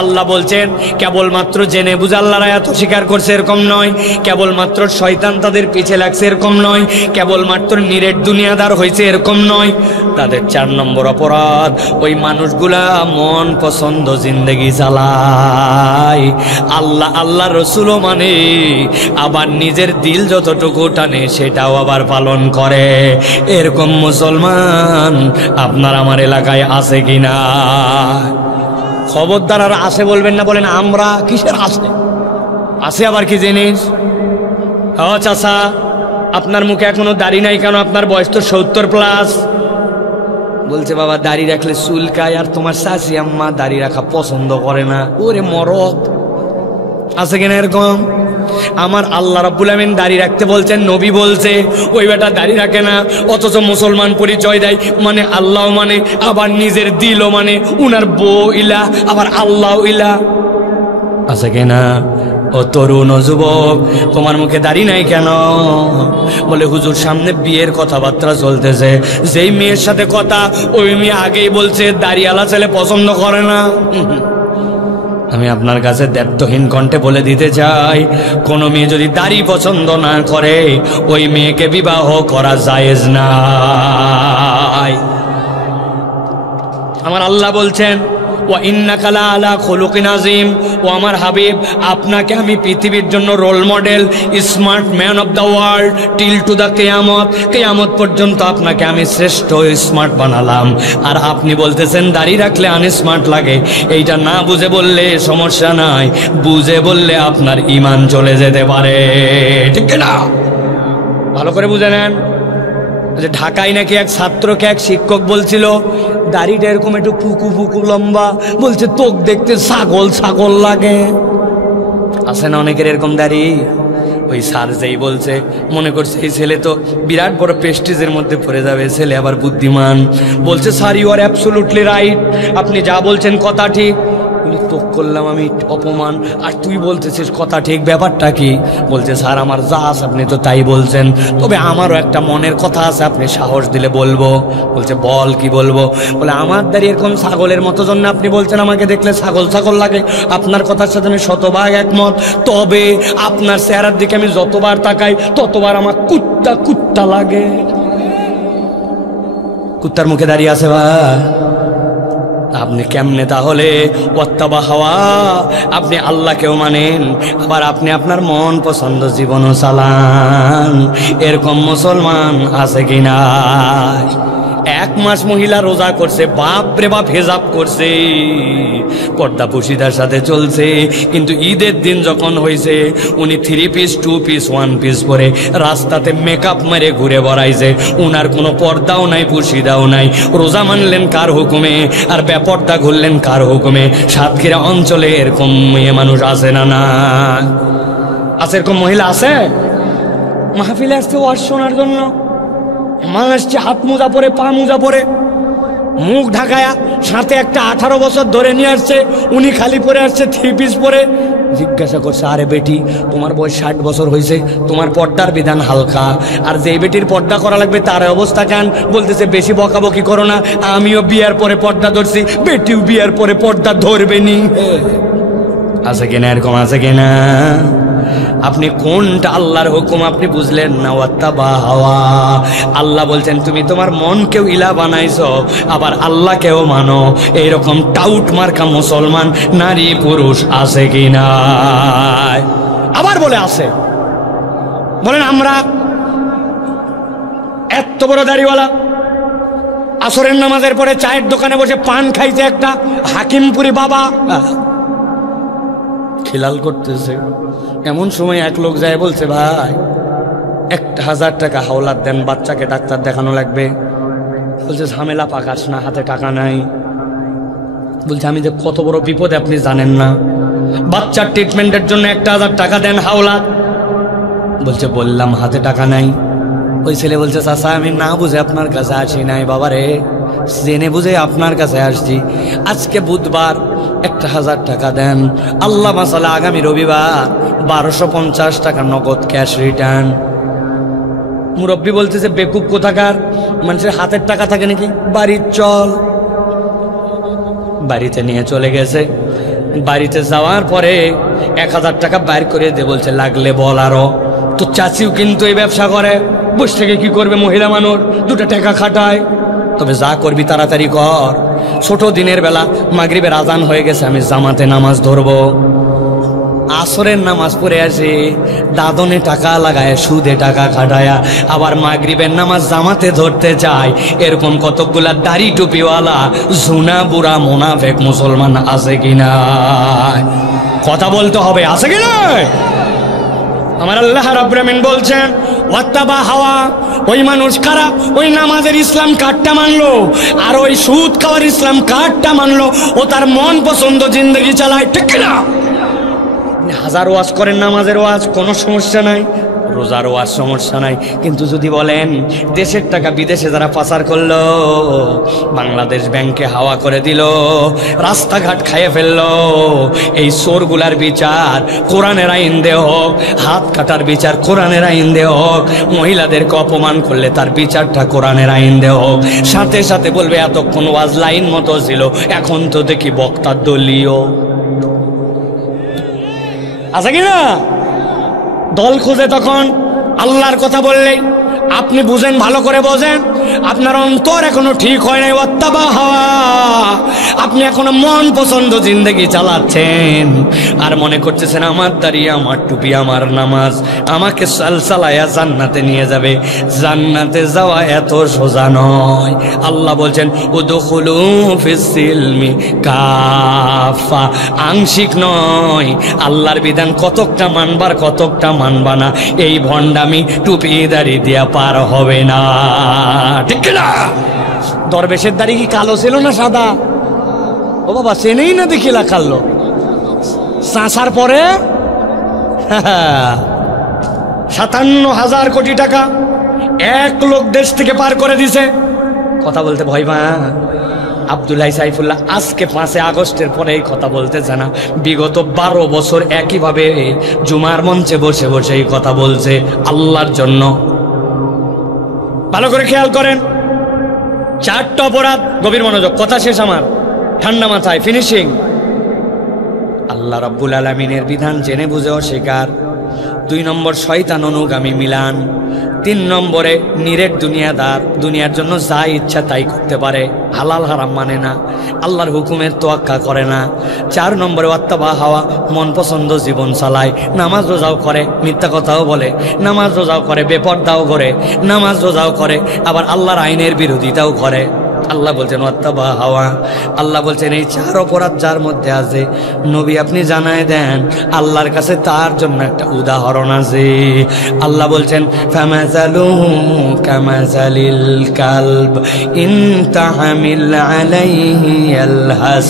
আল্লাহ বলছেন, কেবলমাত্র জেনে বুঝে আল্লাহর আয়াত স্বীকার করছে এরকম নয়, কেবলমাত্র শয়তান তাদের পিছে লাগছে এরকম নয়, কেবলমাত্র নিরেট দুনিয়াদার হয়েছে এরকম নয়। তাদের 4 নম্বর অপরাধ, ওই মানুষগুলা মন পছন্দ জিন্দেগি চালায়, আল্লাহ আল্লাহ রসুলও মানে, আবার নিজের দিল যতটুকু টানে সেটাও আবার পালন করে। এরকম মুসলমান আপনার আমার এলাকায় আছে কিনা? খবরদার আর আছে বলবেন না, বলেন আমরা। কিসের আছে? আছে আবার কি জিনিস? ও চাচা, আপনার মুখে এখনো দাড়ি নাই কেন? আপনার বয়স তো 70+। বলছে, বাবা দাড়ি রাখলে চুলকায়, আর তোমার শাশি আম্মা দাড়ি রাখা পছন্দ করে না। ওরে মরদ, আছে কিনা এরকম? আমার আল্লাহ রাব্বুল আমিন দাড়ি রাখতে বলছেন, নবী বলছে, ওই বেটা দাড়ি রাখে না, অথচ মুসলমান পরিচয় দেয়, মানে আল্লাহ মানে, আবার নিজের দিলও মানে, উনার বউ ইলা, আবার আল্লাহ ইলা। আছে কিনা? ও তরুণ ও যুবক, তোমার মুখে দাড়ি নাই কেন? বলে, হুজুর সামনে বিয়ের কথাবার্তা চলতেছে, যেই মেয়ের সাথে কথা, ওই মেয়ে আগেই বলছে দাড়িওয়ালা ছেলে পছন্দ করে না। আমি আপনার কাছে দ্ব্যর্থহীন কণ্ঠে বলে দিতে চাই, কোন মেয়ে যদি দাড়ি পছন্দ না করে, ওই মেয়েকে বিবাহ করা জায়েজ নাই। আমার আল্লাহ বলছেন, ওয়া ইন্নাকা লাআলা খুলুকিন আযীম, ও আমার হাবিব, আপনাকে আমি পৃথিবীর জন্য role model, smart man of the world till to the কিয়ামত, কিয়ামত পর্যন্ত আপনাকে আমি শ্রেষ্ঠ স্মার্ট বানালাম। আর আপনি বলতেছেন দাড়ি রাখলে আনস্মার্ট লাগে। এইটা না বুঝে বললে সমস্যা নাই, বুঝে বললে আপনার ঈমান চলে যেতে পারে, ঠিক না? ভালো করে বুঝে নেন। যে ঢাকায় নাকি এক ছাত্রকে এক শিক্ষক বলছিল, দাড়িটা এরকম একটু পুকু পুকু লম্বা, বলছে তোক দেখতে ছাগল ছাগল লাগে। আছে না অনেকের এরকম দাড়ি? ওই স্যার যেই বলছে মনে করছে এই ছেলে তো বিরাট বড় প্রেস্টিজের মধ্যে পড়ে যাবে, ছেলে আবার বুদ্ধিমান, বলছে sir you are absolutely right, আপনি যা বলছেন কথা ঠিক। তো করলাম আমি অপমান, আর তুই বলতেছিস কথা ঠিক, ব্যাপারটা কি? বলছে স্যার আমার যা আছে আপনি তো তাই বলছেন, তবে আমারও একটা মনের কথা আছে, আপনি সাহস দিলে বলবো। বলছে বল, কি বলবো? বলে আমার দাঁড়িয়ে এরকম ছাগলের মতো জন্য আপনি বলছেন আমাকে দেখলে ছাগল ছাগল লাগে, আপনার কথার সাথে আমি শতভাগ একমত, তবে আপনার চেহারার দিকে আমি যতবার তাকাই ততবার আমার কুত্তা কুত্তা লাগে। কুত্তার মুখে দাঁড়িয়ে আছে ভাই। আপনি কেমনে তাহলে ওয়াত্তাবা হাওয়া, আপনি আল্লাহকেও মানেন, আবার আপনি আপনার মন পছন্দ জীবনও চালান, এরকম মুসলমান আছে কিনা? 1 মাস মহিলা রোজা করছে, বাপ রে বাপ হেজাব করছে, পর্দা পুশিদার সাথে চলছে, কিন্তু ঈদের দিন যখন হয়েছে উনি 3 পিস 2 পিস 1 পিস পরে রাস্তাতে মেকআপ মেরে ঘুরে বেড়াইছে, উনার কোনো পর্দাও নাই পুশিদাও নাই। রোজা মানলেন কার হুকুমে আর বেপর্দা ঘুরলেন কার হুকুমে? সাতক্ষীরা অঞ্চলে এরকম মেয়ে মানুষ আছে না? না আছে, এরকম মহিলা আছে। মাহফিলে আসছে ওয়াজ শোনার জন্য, মানুষ আসছে হাত মোজা পরে, পা মোজা পরে, মুখ ঢাকায়া, সাথে একটা 18 বছর ধরে নিয়ে আসছে, উনি খালি পরে আসছে 3 পিস পরে। জিজ্ঞাসা করছে আরে বেটি তোমার বয়স 60 বছর হয়েছে, তোমার পর্দার বিধান হালকা, আর যেই বেটির পর্দা করা লাগবে তার অবস্থা কেন? বলতেছে বেশি বকাবকি করো না, আমিও বিয়ার পরে পর্দা ধরছি, বেটিও বিয়ার পরে পর্দা ধরবে নি। আছে কিনা এরকম? আছে কিনা? আপনি কোনটা আল্লাহর হুকুম আপনি বুঝলেন না। ওয়াত্তাবা হাওয়া, আল্লাহ বলছেন তুমি তোমার মনকেও ইলা বানাইছো, আবার আল্লাহকেও মানো। এইরকম টাউট মার্কা মুসলমান নারী পুরুষ আছে কিনা? আবার বলে আছে, বলেন আমরা এত বড় দাড়িওয়ালা, আসরের নামাজের পরে চায়ের দোকানে বসে পান খাইছে একটা হাকিমপুরি বাবা, খিলাল করতেছে। এমন সময় এক লোক যায় বলছে ভাই 1000 টাকা হাওলাত দেন, বাচ্চাকে ডাক্তার দেখানো লাগবে। বলছে ঝামেলা পাকাস না, হাতে টাকা নাই। বলছে আমি যে কত বড় বিপদে আপনি জানেন না, বাচ্চার ট্রিটমেন্টের জন্য 1000 টাকা দেন হাওলাত। বলছে বললাম হাতে টাকা নাই। ওই ছেলে বলছে চাচা আমি না বুঝে আপনার কাছে আসি নাই বাবারে, জেনে বুঝে আপনার কাছে আসছি। আজকে বুধবার 1000 টাকা দেন, আল্লাহ মাসালা আগামী রবিবার 1250 টাকা নগদ ক্যাশ রিটার্ন। মুরব্বী বলতেছে বেকুব কোথাকার, মানুষের হাতের টাকা থাকে নাকি? বাড়ির চল। বাড়িতে নিয়ে চলে গেছে। বাড়িতে যাওয়ার পরে 1000 টাকা বাইর করে দে, বলছে লাগলে বল আরো। তো চাচিও কিন্তু এই ব্যবসা করে, বসে থেকে কি করবে মহিলা মানুষ, 2 টাকা খাটায়। তবে যা করবি তাড়াতাড়ি কর। ছোট দিনের বেলা মাগরিবের আজান হয়ে গেছে, আমি জামাতে নামাজ ধরবো। আসরের নামাজ পড়ে আসি, দাদনে টাকা লাগায়, সুদে টাকা খাটায়া আবার মাগরিবের নামাজ জামাতে ধরতে চায়। এরকম কতগুলা দাড়ি টুপিওয়ালা জুনা বুড়া মুনাফিক মুসলমান আছে কিনা? কথা বলতে হবে, আছে কিনা? আমার আল্লাহ রাব্বুল আমিন বলছেন ওয়াত্তাবা হাওয়া, ওই মানুষ কারা? ওই নামাজের ইসলাম কার্ডটা মানলো আর ওই সুদ খাওয়ার ইসলাম কার্ডটা মানলো, ও তার মন পছন্দ জিন্দগি চালায়, ঠিক কিনা? হাজার ওয়াজ করেন, নামাজের ওয়াজ কোনো সমস্যা নাই, রোজার ওয়াজ সমস্যা নাই, কিন্তু যদি বলেন দেশের টাকা বিদেশে যারা পাচার করলো, বাংলাদেশ ব্যাংকে হাওয়া করে দিল, রাস্তাঘাট খাইয়ে ফেললো, এই চোরগুলার বিচার কোরআনের আইন দে হোক, হাত কাটার বিচার কোরআনের আইন দে হোক, মহিলাদেরকে অপমান করলে তার বিচারটা কোরআনের আইন দে হোক, সাথে সাথে বলবে এতক্ষণ ওয়াজ লাইন মতো ছিল, এখন তো দেখি বক্তা দলীয়। আছে কিনা? দল খুঁজে তখন আল্লাহর কথা বললেই আপনি বুঝেন, ভালো করে বোঝেন, আপনার অন্তর এখনো ঠিক হয় নাই। ওয়াত্তাবা হাওয়া, আপনি এখনো মন পছন্দ জিন্দগি চালাচ্ছেন আর মনে করতেছেন আমার দাঁড়িয়ে, আমার টুপি, আমার নামাজ আমাকে সালসালায়া জান্নাতে নিয়ে যাবে। জান্নাতে যাওয়া এত সোজা নয়। আল্লাহ বলছেন উদখুলু ফিস সিলমি কাফা, আংশিক নয়। আল্লাহর বিধান কতকটা মানবার কতকটা মানবা না, এই ভণ্ডামি টুপি দাড়ি দিয়া পার হবে না, ঠিক না? দরবেশের দাড়ি কি কালো ছিল না সাদা? ও বাবা চেনেই না দেখিলা কালো, চাষার পরে 57,000 কোটি টাকা এক লোক দেশ থেকে পার করে দিছে। কথা বলতে ভয় পা আব্দুল্লাহ সাইফুল্লাহ আজকে 5 আগস্টের পরে এই কথা বলতেছে না, বিগত 12 বছর একইভাবে জুমার মঞ্চে বসে বসে এই কথা বলছে আল্লাহর জন্য। ভালো করে খেয়াল করেন, 4টা অপরাধ, গভীর মনোযোগ, কথা শেষ আমার, ঠান্ডা মাথায় ফিনিশিং। আল্লাহ রাব্বুল আলামিনের বিধান জেনে বুঝে অস্বীকার, 2 নম্বর শয়তান অনুগামী মিলান, 3 নম্বরে নিরেট দুনিয়াদার, দুনিয়ার জন্য যা ইচ্ছা তাই করতে পারে, হালাল হারাম মানে না, আল্লাহর হুকুমের তোয়াক্কা করে না। 4 নম্বরে ওয়াত্তাবা হাওয়া, মন পছন্দ জীবন চালায়, নামাজ রোজাও করে, মিথ্যা কথাও বলে, নামাজ রোজাও করে, বেপরদাও করে, নামাজ রোজাও করে, আবার আল্লাহর আইনের বিরোধিতাও করে। আল্লাহ বলছেন ওয়াত্তাবা হাওয়া, আল্লাহ বলছেন এই 4 অপরাধ যার মধ্যে আছে, নবী আপনি জানায় দেন আল্লাহর কাছে তার জন্য একটা উদাহরণ আছে। আল্লাহ বলছেন ফামাসালুহু কামাসালিল কালব ইন তাহমিল আলাইহি ইয়ালহাস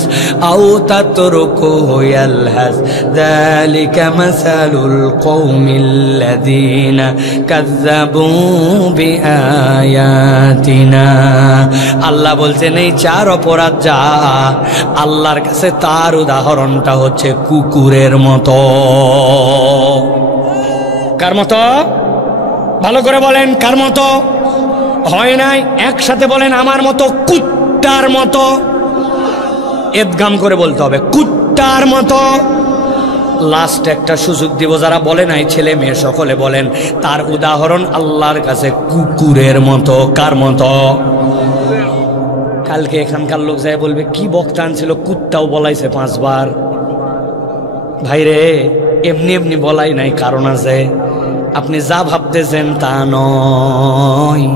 আও তাতরুকুহু ইয়ালহাস যালিকা মাসালুল কওমিল্লাযীনা কাযযাবু বিআয়াতিনা। আল্লাহ বলছেন এই 4 অপরাধ যা আল্লাহর কাছে তার উদাহরণটা হচ্ছে কুকুরের মতো। কার মতো? ভালো করে বলেন, কার মতো? হয় নাই, একসাথে বলেন আমার মতো, কুত্তার মতো। এদগাম করে বলতে হবে, কুত্তার মতো। লাস্ট একটা সুযোগ দিব, যারা বলে নাই ছেলে মেয়ে সকলে বলেন তার উদাহরণ আল্লাহর কাছে কুকুরের মতো। কার মতো? কালকে এখানকার লোক যায় বলবে কি বক্তা আনছিল, কুত্তাও বলাইছে 5 বার। ভাইরে এমনি এমনি বলাই নাই, কারণ আছে। আপনি যা ভাবতেছেন তা নয়,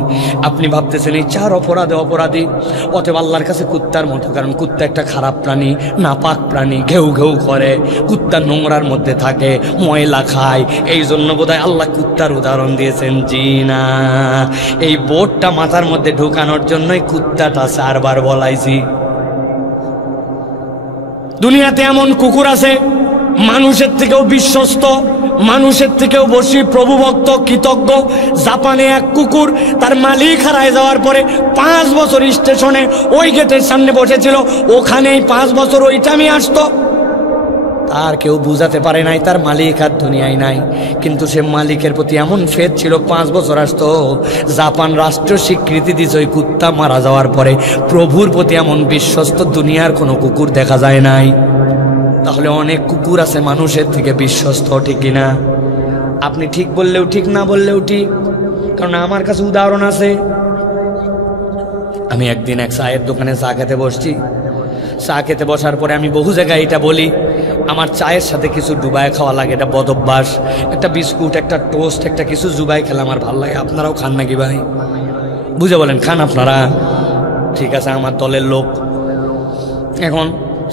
আপনি ভাবতেছেন এই 4 অপরাধে অপরাধী, অতএব আল্লাহর কাছে কুত্তার মতো। কারণ কুত্তা একটা খারাপ প্রাণী, নাপাক প্রাণী, ঘেউ ঘেউ করে, কুত্তা নোংরার মধ্যে থাকে, ময়লা খায়, এই জন্য বোধহয় আল্লাহ কুত্তার উদাহরণ দিয়েছেন। জি না, এই বোর্ডটা মাথার মধ্যে ঢুকানোর জন্যই কুত্তাটা 4 বার বলাইছি। দুনিয়াতে এমন কুকুর আছে মানুষের থেকেও বিশ্বস্ত, মানুষের থেকেও বেশি প্রভুভক্ত, কৃতজ্ঞ। জাপানে এক কুকুর তার মালিক হারায় যাওয়ার পরে 5 বছর স্টেশনে ওই গেটের সামনে বসেছিল, ওখানেই 5 বছর ওইটা আমি আসতো। তার কেউ বুঝাতে পারে নাই তার মালিক আর দুনিয়ায় নাই, কিন্তু সে মালিকের প্রতি এমন ফেদ ছিল, 5 বছর আসতো। জাপান রাষ্ট্র স্বীকৃতি দিয়েছে ওই কুত্তা মারা যাওয়ার পরে, প্রভুর প্রতি এমন বিশ্বস্ত দুনিয়ার কোনো কুকুর দেখা যায় নাই। তাহলে অনেক কুকুর আছে মানুষের থেকে বিশ্বস্ত, ঠিক কিনা? আপনি ঠিক বললেও ঠিক, না বললেও ঠিক, কারণ আমার কাছে উদাহরণ আছে। আমি একদিন এক চায়ের দোকানে চা খেতে বসছি। চা খেতে বসার পরে আমি বহু জায়গায় এটা বলি, আমার চায়ের সাথে কিছু ডুবায় খাওয়া লাগে, এটা বদ অভ্যাস। একটা বিস্কুট, একটা টোস্ট, একটা কিছু জুবাই খেলে আমার ভালো লাগে। আপনারাও খান নাকি ভাই? বুঝে বলেন, খান আপনারা? ঠিক আছে, আমার দলের লোক। এখন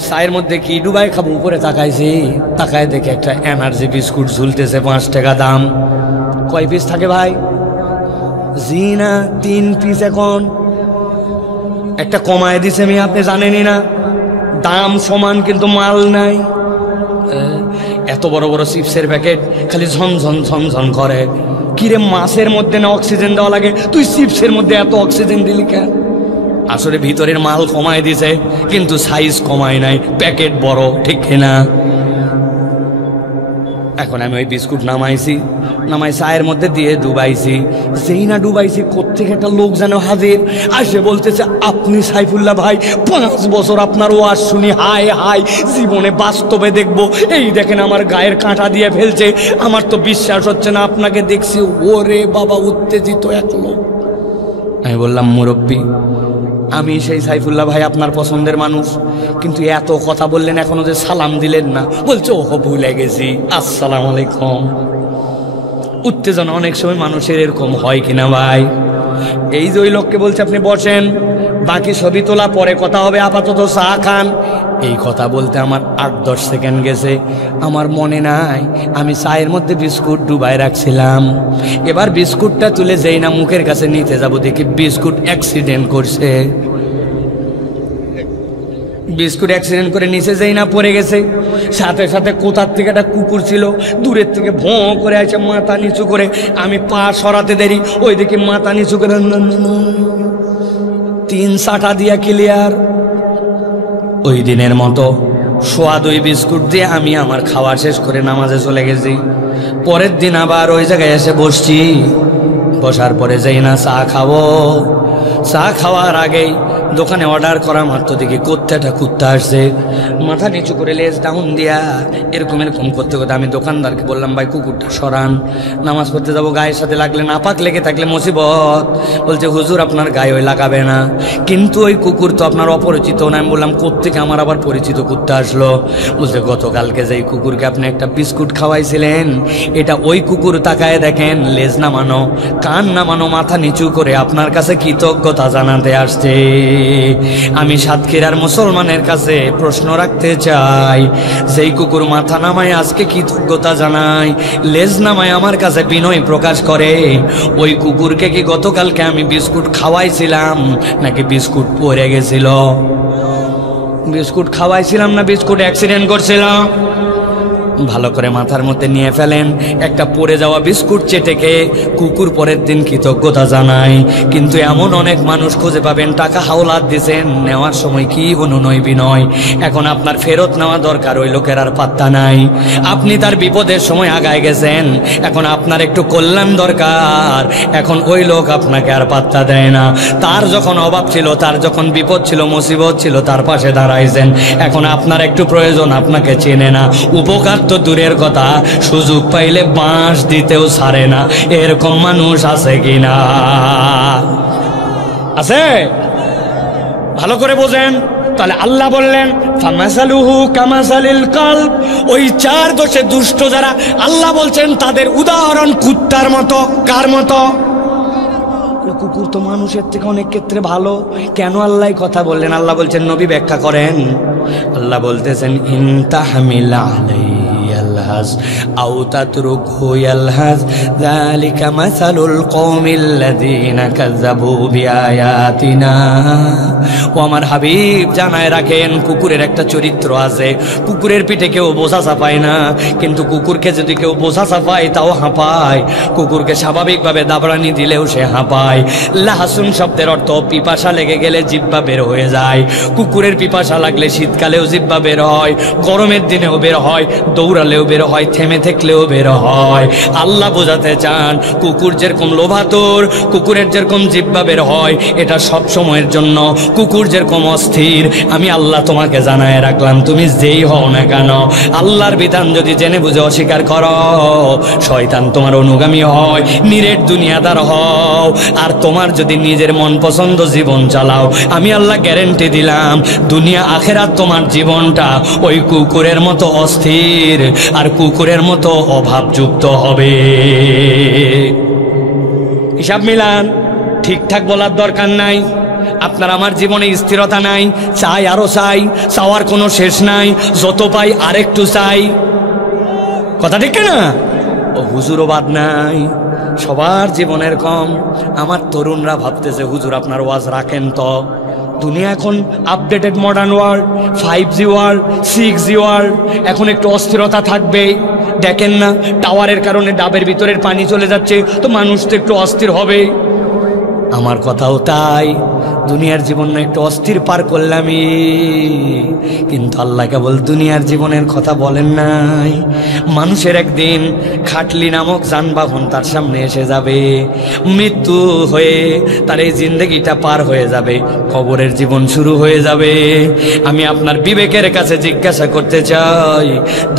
চায়ের মধ্যে কি ডুবাই খাবো, উপরে তাকাইছি, তাকায় দেখে একটা এনার্জি বিস্কুট ঝুলতেছে, 5 টাকা দাম। কয় পিস থাকে ভাই? জি না, 3 পিস। এখন একটা কমায় দিছে, আমি আপনি জানেনই না, দাম সমান কিন্তু মাল নাই। এত বড় বড় চিপসের প্যাকেট খালি ঝনঝন ঝনঝন করে। কিরে, মাছের মধ্যে না অক্সিজেন দেওয়া লাগে, তুই চিপসের মধ্যে এত অক্সিজেন দিলি কেন? আসলে ভিতরের মাল কমায় দিছে কিন্তু সাইজ কমায় নাই, প্যাকেট বড়, ঠিক কিনা? এখন আমি ওই বিস্কুট নামাই চায়ের মধ্যে দিয়ে ডুবাইছি। যেই না ডুবাইছি, কোত্থেকে একটা লোক যেন হাজির, আসে বলতেছে আপনি সাইফুল্লাহ ভাই, 5 বছর আপনার ওয়াজ শুনি, হায় হায়, জীবনে বাস্তবে দেখবো। এই দেখেন আমার গায়ের কাঁটা দিয়ে ফেলছে, আমার তো বিশ্বাস হচ্ছে না আপনাকে দেখছি। ওরে বাবা, উত্তেজিত এক লোক। আমি বললাম মুরব্বী, আমি সেই সাইফুল্লাহ ভাই, আপনার পছন্দের মানুষ, কিন্তু এত কথা বললেন, এখনো যে সালাম দিলেন না। বলছে ওহ, ভুলে গেছি, আসসালামু আলাইকুম। উত্তেজনা অনেক সময় মানুষের এরকম হয় কিনা ভাই? এই যে ওই লোককে বলছে আপনি বসেন, বাকি ছবি তোলা পরে কথা হবে, আপাতত চা খান। এই কথা বলতে আমার 8-10 সেকেন্ড গেছে, আমার মনে নাই আমি চায়ের মধ্যে বিস্কুট ডুবাই রাখছিলাম। এবার বিস্কুটটা তুলে যেই না মুখের কাছে নিতে যাব, দেখি বিস্কুট অ্যাক্সিডেন্ট করছে। বিস্কুট অ্যাক্সিডেন্ট করে নিচে যাই না পড়ে গেছে, সাথে সাথে কোথার থেকে একটা কুকুর ছিল দূরের থেকে ভোঁ করে আসে মাথা নিচু করে, আমি পা সরাতে দেরি ওই দিকে মাথা নিচু করে 3 সাটা দিয়া ক্লিয়ার। ওই দিনের মতো সোয়া 2 বিস্কুট দিয়ে আমি আমার খাওয়া শেষ করে নামাজে চলে গেছি। পরের দিন আবার ওই জায়গায় এসে বসছি, বসার পরে যাই না চা খাবো। চা খাওয়ার আগেই দোকানে অর্ডার করা মাত্র দেখি কোত্তাটা কুত্তা আসছে, মাথা নিচু করে লেজ ডাউন দিয়া এরকম এরকম করতে করতে আমি দোকানদারকে বললাম, ভাই কুকুরটা সরান, নামাজ পড়তে যাবো, গায়ের সাথে লাগলে নাপাক লেগে থাকলে মুসিবত। বলছে হুজুর আপনার গায়ে ওই লাগাবে না, কিন্তু ওই কুকুর তো আপনার অপরিচিত না। আমি বললাম কোত্থেকে আমার আবার পরিচিত কুত্তা আসলো? বলছে গতকালকে যে কুকুরকে আপনি একটা বিস্কুট খাওয়াইছিলেন, এটা ওই কুকুর। তাকায় দেখেন লেজ নামানো, কান নামানো, মাথা নিচু করে আপনার কাছে কৃতজ্ঞতা জানাতে আসছে। আমি সাতক্ষীরার মুসলমানের কাছে প্রশ্ন রাখতে চাই, যেই কুকুর মাথা নামায় আজকে কৃতজ্ঞতা জানায়, লেজ নামায় আমার কাছে বিনয় প্রকাশ করে, ওই কুকুরকে কি গতকালকে আমি বিস্কুট খাওয়াইছিলাম নাকি বিস্কুট পড়ে গেছিল? বিস্কুট খাওয়াইছিলাম না বিস্কুট অ্যাক্সিডেন্ট করছিলাম? ভালো করে মাথার মধ্যে নিয়ে ফেলেন। একটা পড়ে যাওয়া বিস্কুট চেটেকে কুকুর পরের দিন কৃতজ্ঞতা জানায়, কিন্তু এমন অনেক মানুষ খুঁজে পাবেন টাকা হাওলাত দিয়েছেন, নেওয়ার সময় কি অনুনয় বিনয়। এখন আপনার ফেরত নেওয়া দরকার, ওই লোকের আর পাত্তা নাই। আপনি তার বিপদের সময় আগায় গেছেন, এখন আপনার একটু কল্যাণ দরকার, এখন ওই লোক আপনাকে আর পাত্তা দেয় না। তার যখন অভাব ছিল, তার যখন বিপদ ছিল, মুসিবত ছিল, তার পাশে দাঁড়াইছেন, এখন আপনার একটু প্রয়োজন, আপনাকে চেনে না। উপকার তো দূরের কথা, সুযোগ পাইলে বাঁশ দিতেও ছাড়ে না। এরকম মানুষ আছে কিনা? আছে? ভালো করে বোঝেন। তাহলে আল্লাহ বললেন ফামাসালুহু কামাসালিল কালব, ওই 4 দোষে দুষ্ট যারা, আল্লাহ বলছেন তাদের উদাহরণ কুত্তার মতো। কার মতো? কুকুর তো মানুষের থেকে অনেক ক্ষেত্রে ভালো। কেন আল্লাহ কথা বললেন? আল্লাহ বলছেন, নবী ব্যাখ্যা করেন। আল্লাহ বলতেছেন ইনতাহমিল আলাইহি ইয়ালহাস আও তাতরুকহু ইয়ালহাস যালিকা মাসালুল কওমিল্লাযীনা কাযাবু বিআয়াতিনা। ও আমার হাবিব জানায় রাখেন, কুকুরের একটা চরিত্র আছে। কুকুরের পিঠে কেউ বোঝা চাপায় না, কিন্তু কুকুরকে যদি কেউ বোঝা চাপায় তাও হাঁপায়। কুকুরকে স্বাভাবিকভাবে দাবড়ানি দিলেও সে হাঁপায়। লাহাসুন শব্দের অর্থ পিপাসা লেগে গেলে জিহ্বা বের হয়ে যায়। কুকুরের পিপাসা লাগলে শীতকালেও জিহ্বা বের হয়, গরমের দিনেও বের হয়, দৌড়ালেও বের হয়, থেমে থাকলেও বের হয়। আল্লাহ বোঝাতে চান, কুকুর যেরকম লোভাতুর, কুকুরের যেরকম জিহ্বা বের হয়, এটা সব সময়ের জন্য। কুকুর যেরকম অস্থির, আমি আল্লাহ তোমাকে জানায় রাখলাম, তুমি যেই হও না কেন, আল্লাহর বিধান যদি জেনে বুঝে অস্বীকার করো, শয়তান তোমার অনুগামী হয়, নিরেট দুনিয়াদার হও। আর তোমার যদি নিজের মন পছন্দ জীবন চালাও, আমি আল্লাহ গ্যারেন্টি দিলাম, দুনিয়া আখেরাত তোমার জীবনটা ওই কুকুরের মতো অস্থির আর কুকুরের মতো অভাবযুক্ত হবে। হিসাব মিলান, ঠিকঠাক বলার দরকার নাই। আপনার আমার জীবনে স্থিরতা নাই, চাই আরো চাই, চাওয়ার কোনো শেষ নাই, যত পাই আরেকটু চাই। কথা ঠিক না? ও হুজুরও বাদ নাই, সবার জীবনের কম। আমার তরুণরা ভাবতেছে হুজুর আপনার ওয়াজ রাখেন তো। দুনিয়া এখন updated modern world, 5G world, 6G world, এখন একটু অস্থিরতা থাকবে। দেখেন না, টাওয়ারের কারণে ডাবের ভিতরের পানি চলে যাচ্ছে, তো মানুষ তো একটু অস্থির হবে। আমার কথাও তাই, দুনিয়ার জীবন একটু অস্থির পার করলামই, কিন্তু আল্লাহ কেবল দুনিয়ার জীবনের কথা বলেন নাই। মানুষের একদিন খাটলি নামক যানবাহন তার সামনে এসে যাবে, মৃত্যু হয়ে তার এই জিন্দগিটা পার হয়ে যাবে, কবরের জীবন শুরু হয়ে যাবে। আমি আপনার বিবেকের কাছে জিজ্ঞাসা করতে চাই,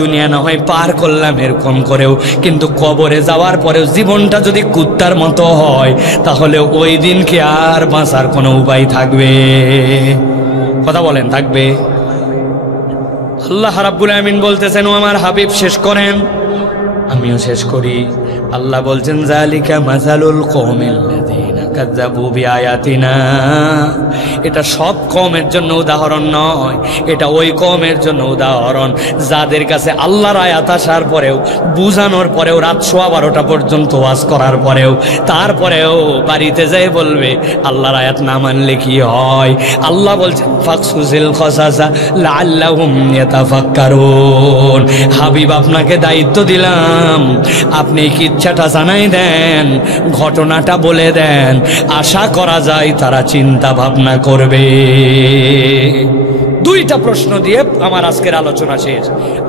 দুনিয়া না হয় পার করলাম এরকম করেও, কিন্তু কবরে যাওয়ার পরেও জীবনটা যদি কুত্তার মতো হয়, তাহলে ওই দিন কি আর বাঁচার কোনো উপায় থাকবে? কথা বলেন, থাকবে? আল্লাহ রাব্বুল আমিন বলতেছেন, ও আমার হাবিব শেষ করেন, আমিও শেষ করি। আল্লাহ বলছেন, যালিকা মাসালুল কওমিল্লাযীনা কাযযাবু বিআয়াতিনা। এটা সব কওমের জন্য উদাহরণ নয়, এটা ওই কওমের জন্য উদাহরণ যাদের কাছে আল্লাহর আয়াত আসার পরেও, বুঝানোর পরেও, রাত 12:15 পর্যন্ত ওয়াজ করার পরেও, তারপরেও বাড়িতে যাই বলবে আল্লাহর আয়াত না মানলে কি হয়। আল্লাহ বলছেন ফাকসুসিল কসাসা লাআল্লাহুম ইয়াতাফাক্কারুন। হাবিব আপনাকে দায়িত্ব দিলাম, আপনি কি ইচ্ছাটা জানাই দেন, ঘটনাটা বলে দেন, আশা করা যায় তারা চিন্তা ভাবনা করবে। দুইটা প্রশ্ন দিয়ে আমার আজকের আলোচনা শেষ।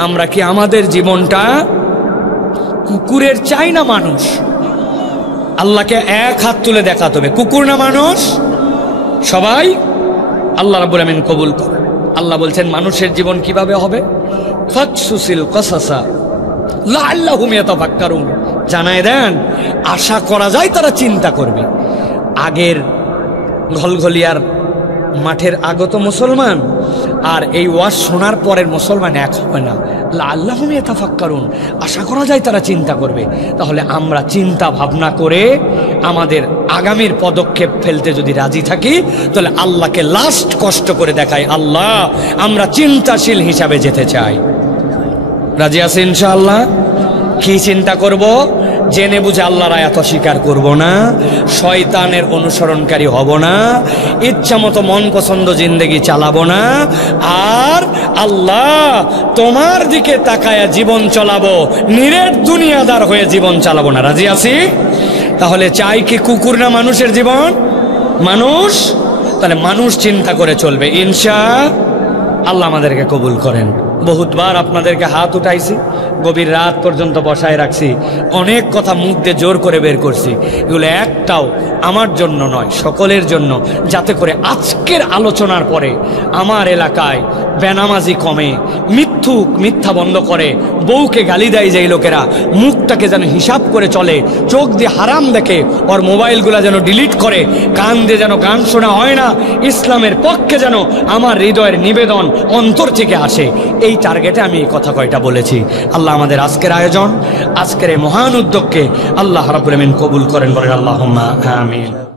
আমরা কি আমাদের জীবনটা কুকুরের চাই না মানুষ? আল্লাহকে এক হাত তুলে দেখাতে হবে, কুকুর না মানুষ? সবাই আল্লাহ রাব্বুল আমিন কবুল করে। আল্লাহ বলছেন মানুষের জীবন কিভাবে হবে, ফাকসুসিল কসাসা লাআল্লাহুম ইয়াতাফাক্কারুন। জানায় দেন, আশা করা যায় তারা চিন্তা করবে। আগের ঘলঘলিয়ার মাঠের আগত মুসলমান আর এই ওয়াজ শোনার পরের মুসলমান এক হবে না। লাআল্লাহুম ইয়াতাফাক্কারুন, আশা করা যায় তারা চিন্তা করবে। তাহলে আমরা চিন্তা ভাবনা করে আমাদের আগামীর পদক্ষেপ ফেলতে যদি রাজি থাকি, তাহলে আল্লাহকে লাস্ট কষ্ট করে দেখাই, আল্লাহ আমরা চিন্তাশীল হিসাবে যেতে চাই। রাজি আছি ইনশাআল্লাহ? কি চিন্তা করব? জেনে বুঝে আল্লাহর আয়াত অস্বীকার করব না, শয়তানের অনুসরণকারী হব না, ইচ্ছা মতো মন পছন্দ জিন্দেগি চালাবো না, আর আল্লাহ তোমার দিকে তাকায়া জীবন চালাবো, নিরেট দুনিয়াদার হয়ে জীবন চালাবো না। রাজি আছি? তাহলে চাই কি কুকুর না মানুষের জীবন? মানুষ। তাহলে মানুষ চিন্তা করে চলবে ইনশাআল্লাহ। আমাদেরকে কবুল করেন। বহুতবার আপনাদেরকে হাত উঠাইছি, গভীর রাত পর্যন্ত বসায় রাখছি, অনেক কথা মুখ দিয়ে জোর করে বের করছি। এগুলো একটাও আমার জন্য নয়, সকলের জন্য, যাতে করে আজকের আলোচনার পরে আমার এলাকায় বেনামাজি কমে, মিথ্যা বন্ধ করে, বউকে গালি দেয় যেই লোকেরা, মুখটাকে যেন হিসাব করে চলে, চোখ দিয়ে হারাম দেখে, ওর মোবাইলগুলা যেন ডিলিট করে, কান দিয়ে যেন গান শোনা হয় না, ইসলামের পক্ষে যেন আমার হৃদয়ের নিবেদন অন্তর থেকে আসে, এই টার্গেটে আমি এই কথা কয়টা বলেছি। আল্লাহ আমাদের আজকের আয়োজন, আজকের এই মহান উদ্যোগকে আল্লাহ রাব্বুল আমিন কবুল করেন, বলেন আল্লাহুম্মা আমিন।